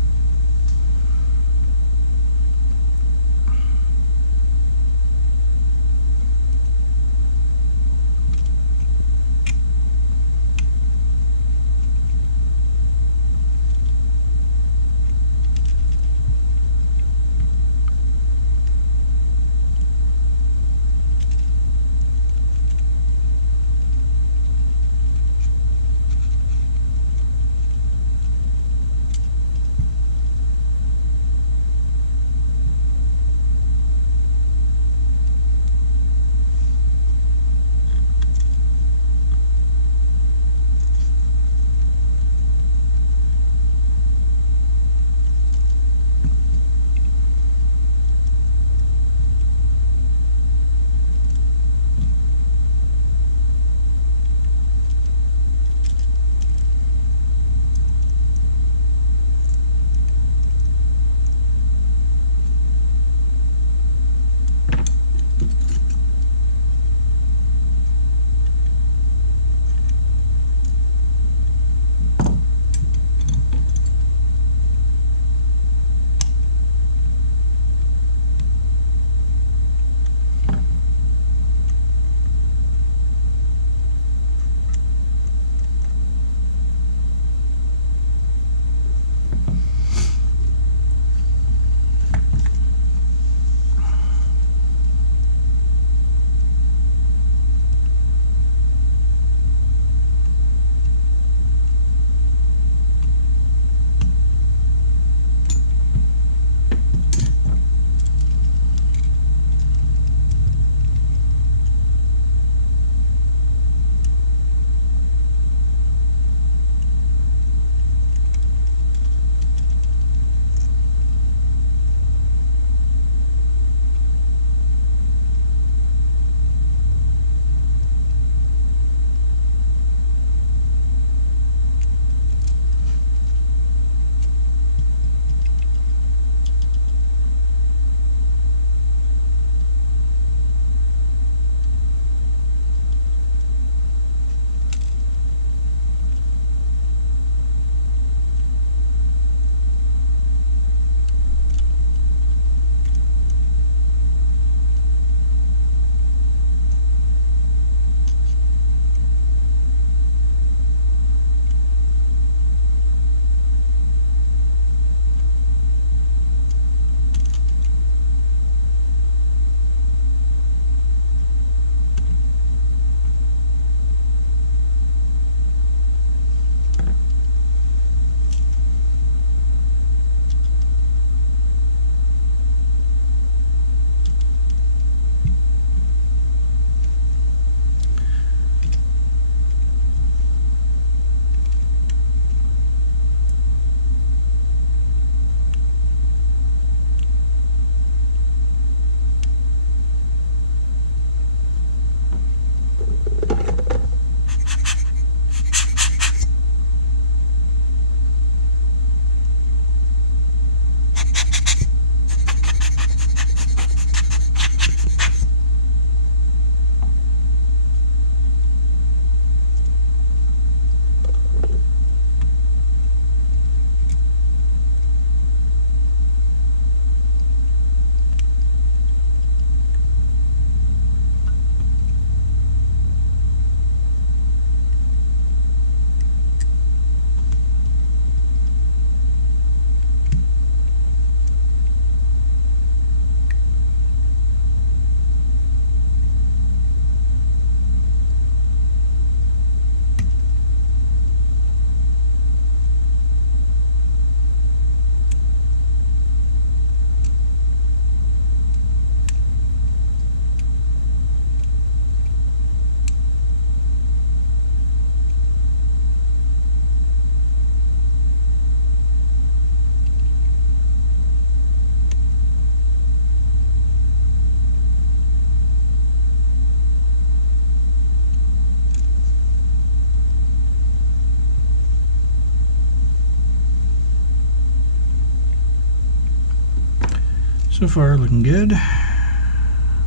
So far looking good.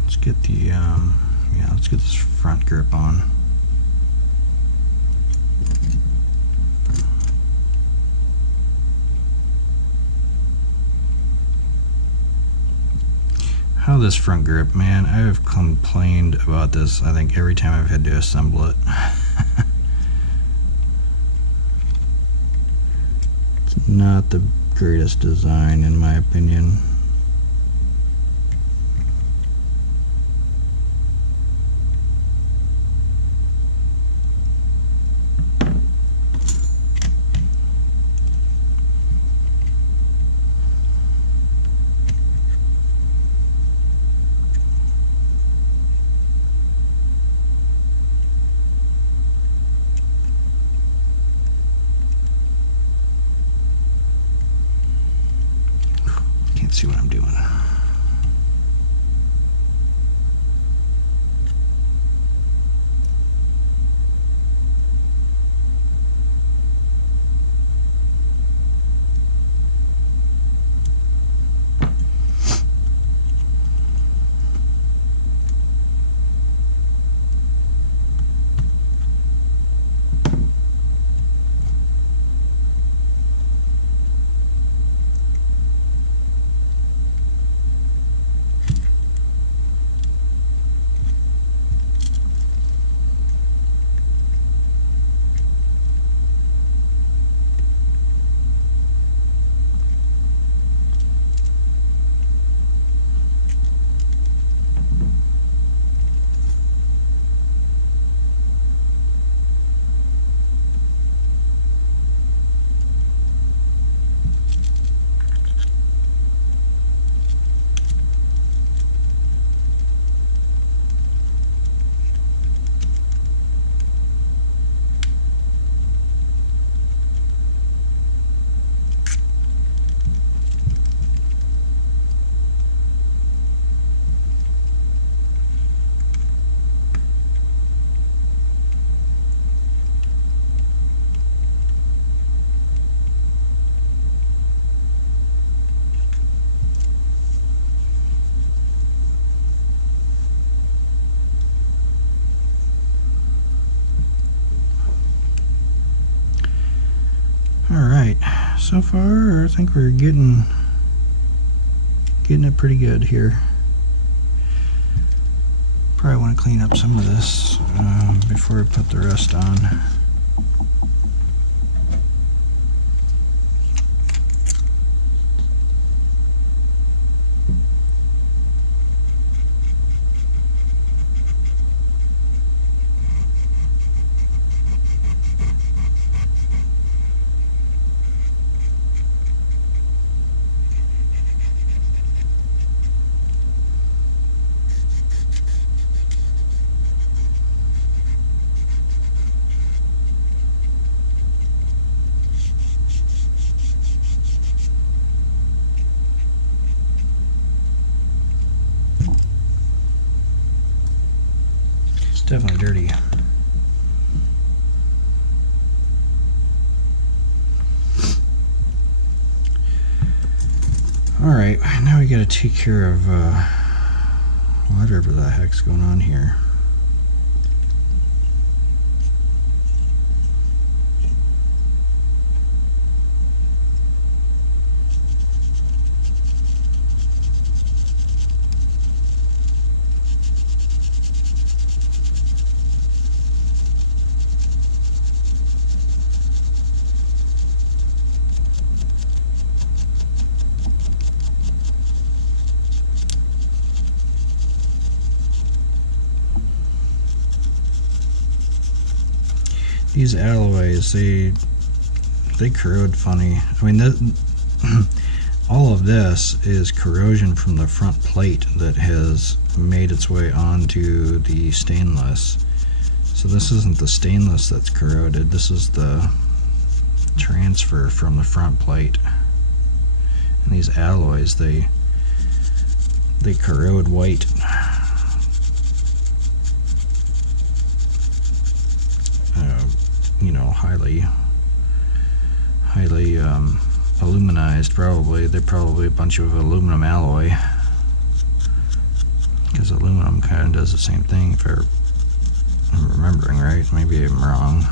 Let's get the let's get this front grip on. How this front grip, man, I've complained about this I think every time I've had to assemble it. It's not the greatest design in my opinion. Can't see what I'm doing. Alright, so far I think we're getting it pretty good here. Probably want to clean up some of this before I put the rest on. Definitely dirty. Alright, now we gotta take care of whatever the heck's going on here. These alloys, they corrode funny. I mean, all of this is corrosion from the front plate that has made its way onto the stainless. So this isn't the stainless that's corroded, this is the transfer from the front plate. And these alloys, they corrode white. You know, highly aluminized. Probably they're probably a bunch of aluminum alloy. because aluminum kind of does the same thing, if I'm remembering right. Maybe I'm wrong.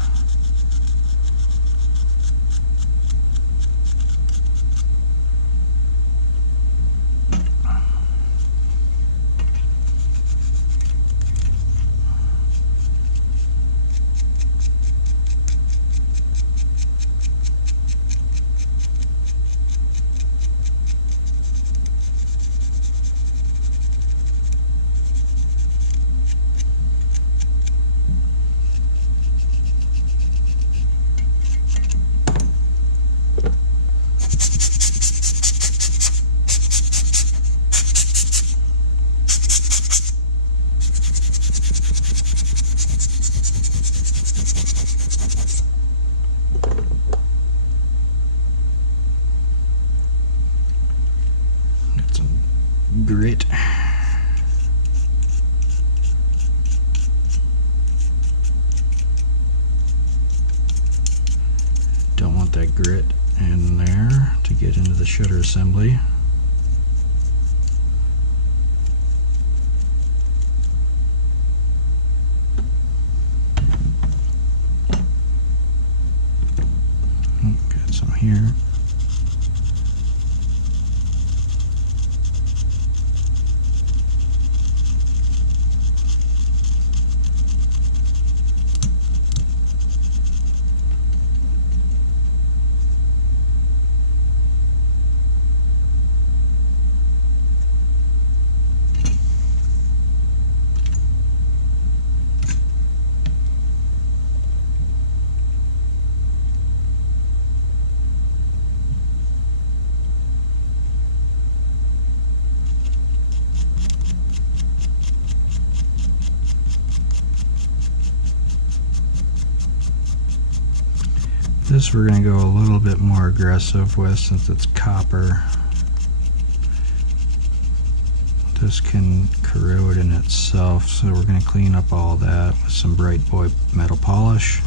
Grit. Don't want that grit in there to get into the shutter assembly. Got some here. This we're going to go a little bit more aggressive with since it's copper. This can corrode in itself, so we're going to clean up all that with some Bright Boy metal polish.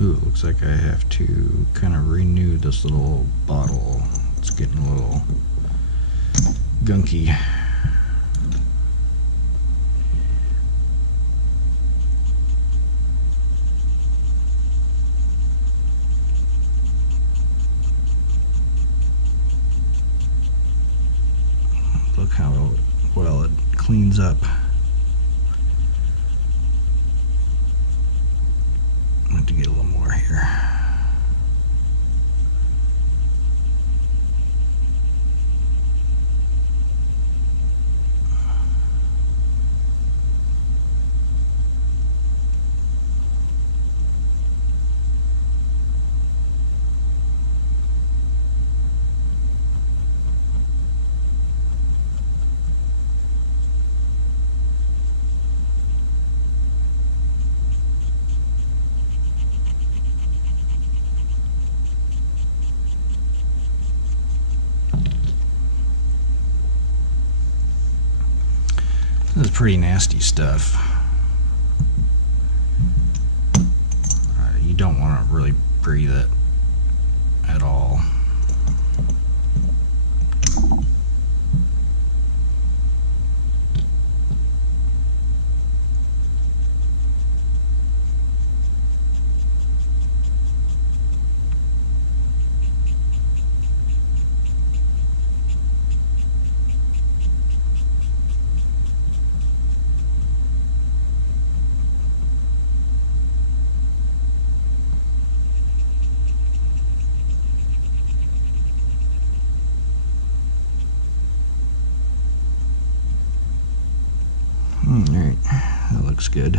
Ooh, it looks like I have to kind of renew this little bottle. It's getting a little gunky. Look how well it cleans up. I have to get a little more here. This is pretty nasty stuff. You don't want to really breathe it at all. Alright, that looks good.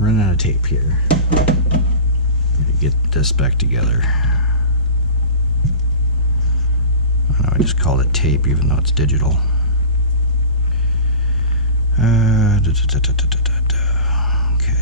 running out of tape here. Get this back together. I know I just called it tape even though it's digital. Okay.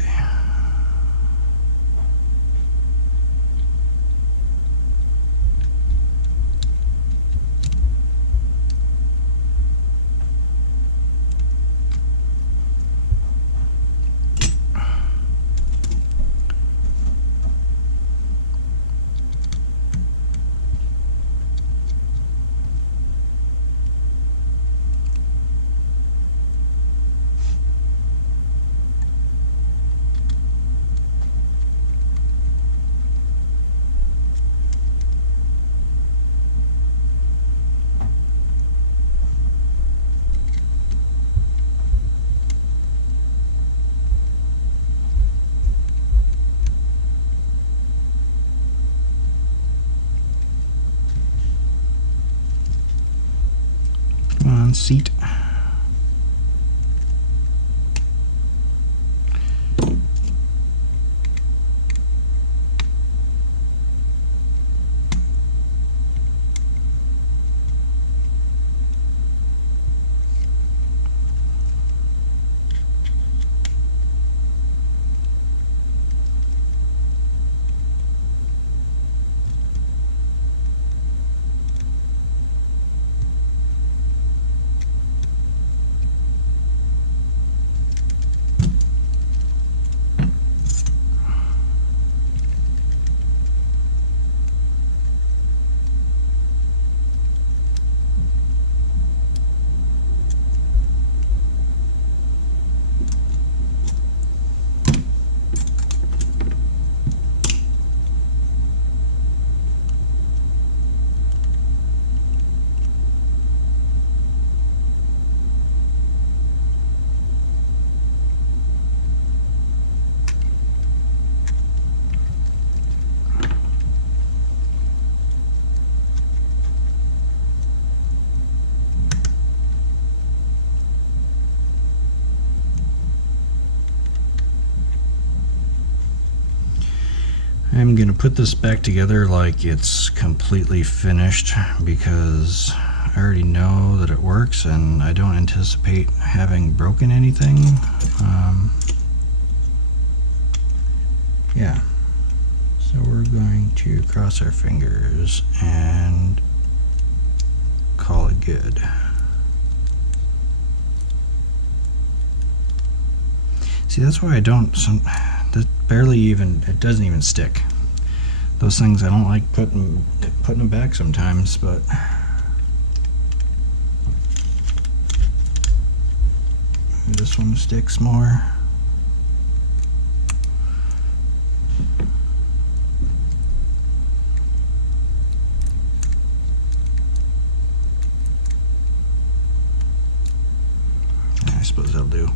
Come on, seat. I'm gonna put this back together like it's completely finished because I already know that it works and I don't anticipate having broken anything. Yeah, so we're going to cross our fingers and call it good. See, that's why I don't, that barely even, it doesn't even stick. Those things I don't like putting them back sometimes, but this one sticks more. I suppose that'll do.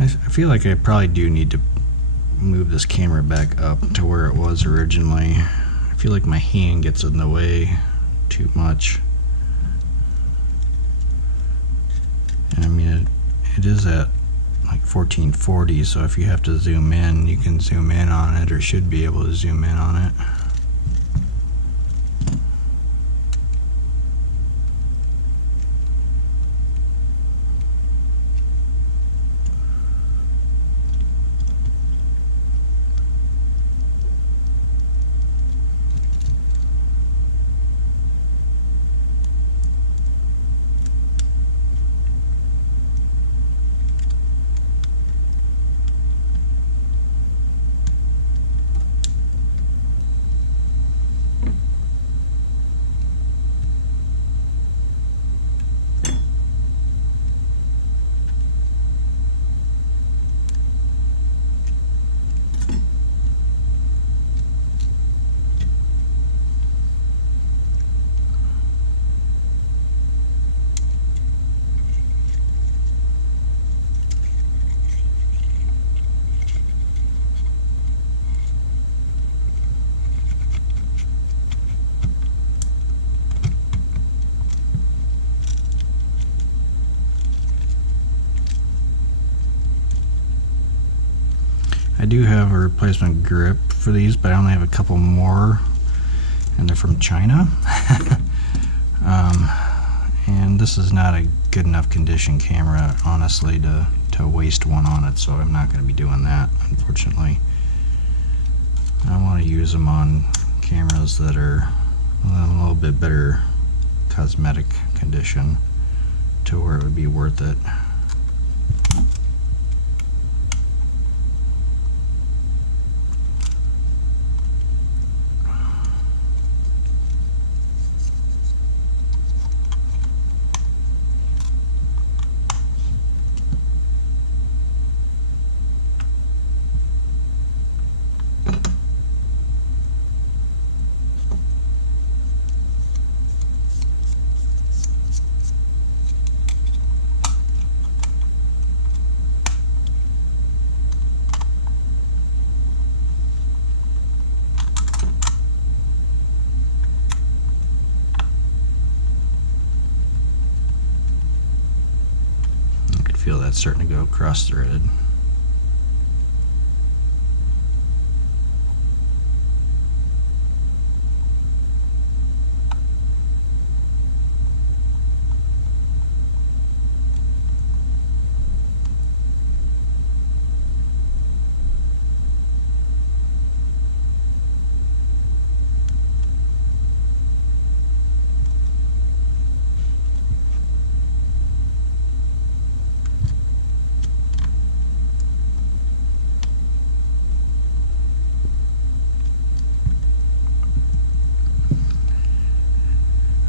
I feel like I probably do need to move this camera back up to where it was originally. I feel like my hand gets in the way too much. And I mean, it is at like 1440, so if you have to zoom in, you can zoom in on it, or should be able to zoom in on it. I do have a replacement grip for these, but I only have a couple more, and they're from China. And this is not a good enough condition camera, honestly, to waste one on it, so I'm not going to be doing that, unfortunately. I want to use them on cameras that are a little bit better cosmetic condition to where it would be worth it. Feel that starting to go cross-threaded.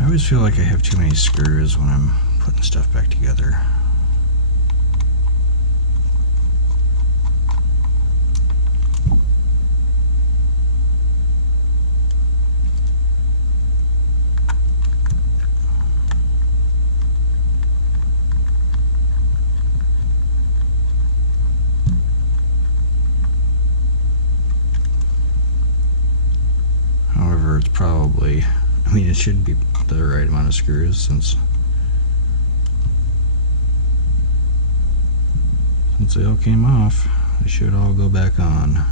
I always feel like I have too many screws when I'm putting stuff back together. However, it's probably, I mean, it should be the right amount of screws since they all came off. They should all go back on.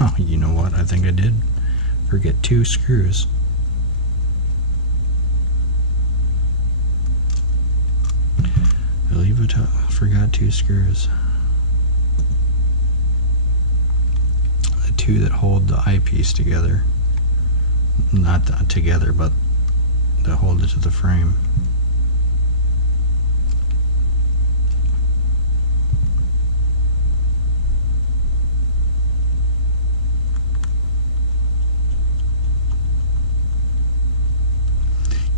Oh, you know what? I think I did Forget 2 screws. Forgot 2 screws. The 2 that hold the eyepiece together. Not together, but that hold it to the frame.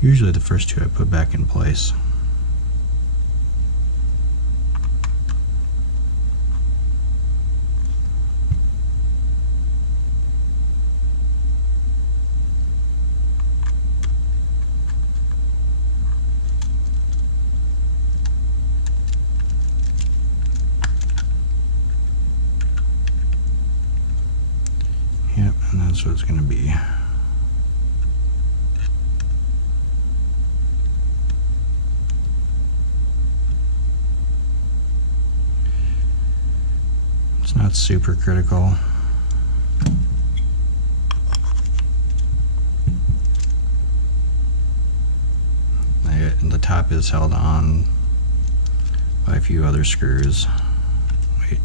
Usually the first 2 I put back in place. Yep, and that's what it's going to be. It's not super critical. The top is held on by a few other screws. Wait.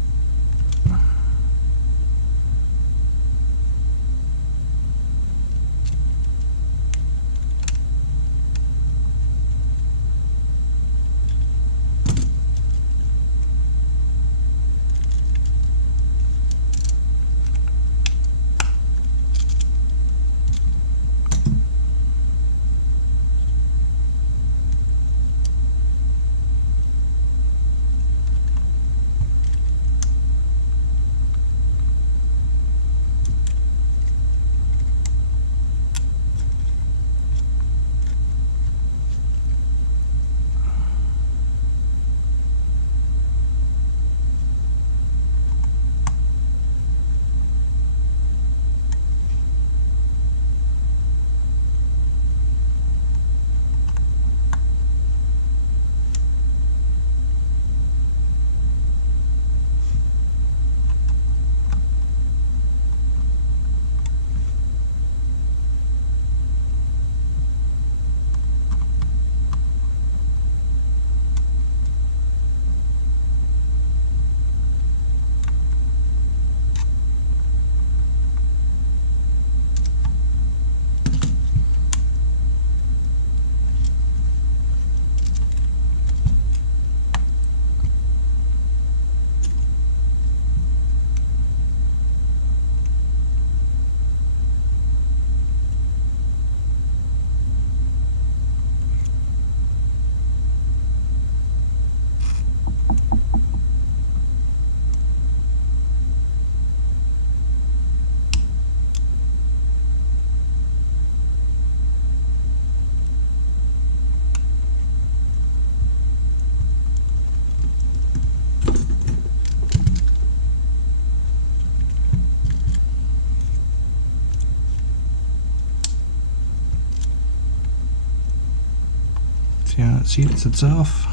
See how it seats itself?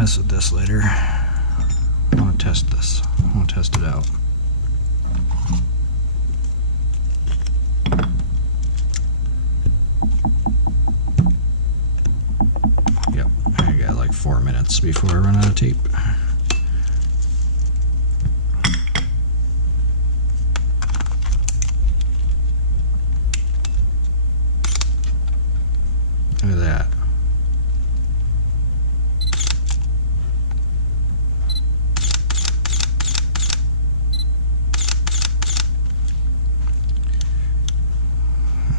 mess with this later. I want to test this. I want to test it out. Yep, I got like 4 minutes before I run out of tape. Look at that.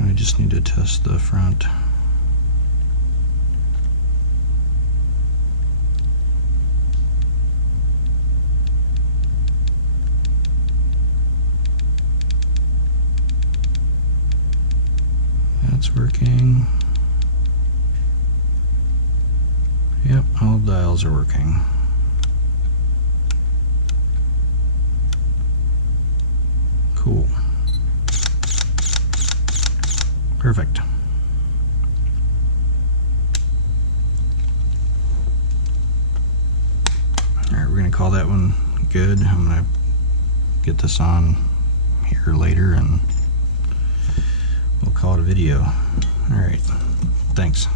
I just need to test the front. That's working. Yep, all dials are working. Cool. Perfect. Alright, we're going to call that one good. I'm going to get this on here later and we'll call it a video. Alright, thanks.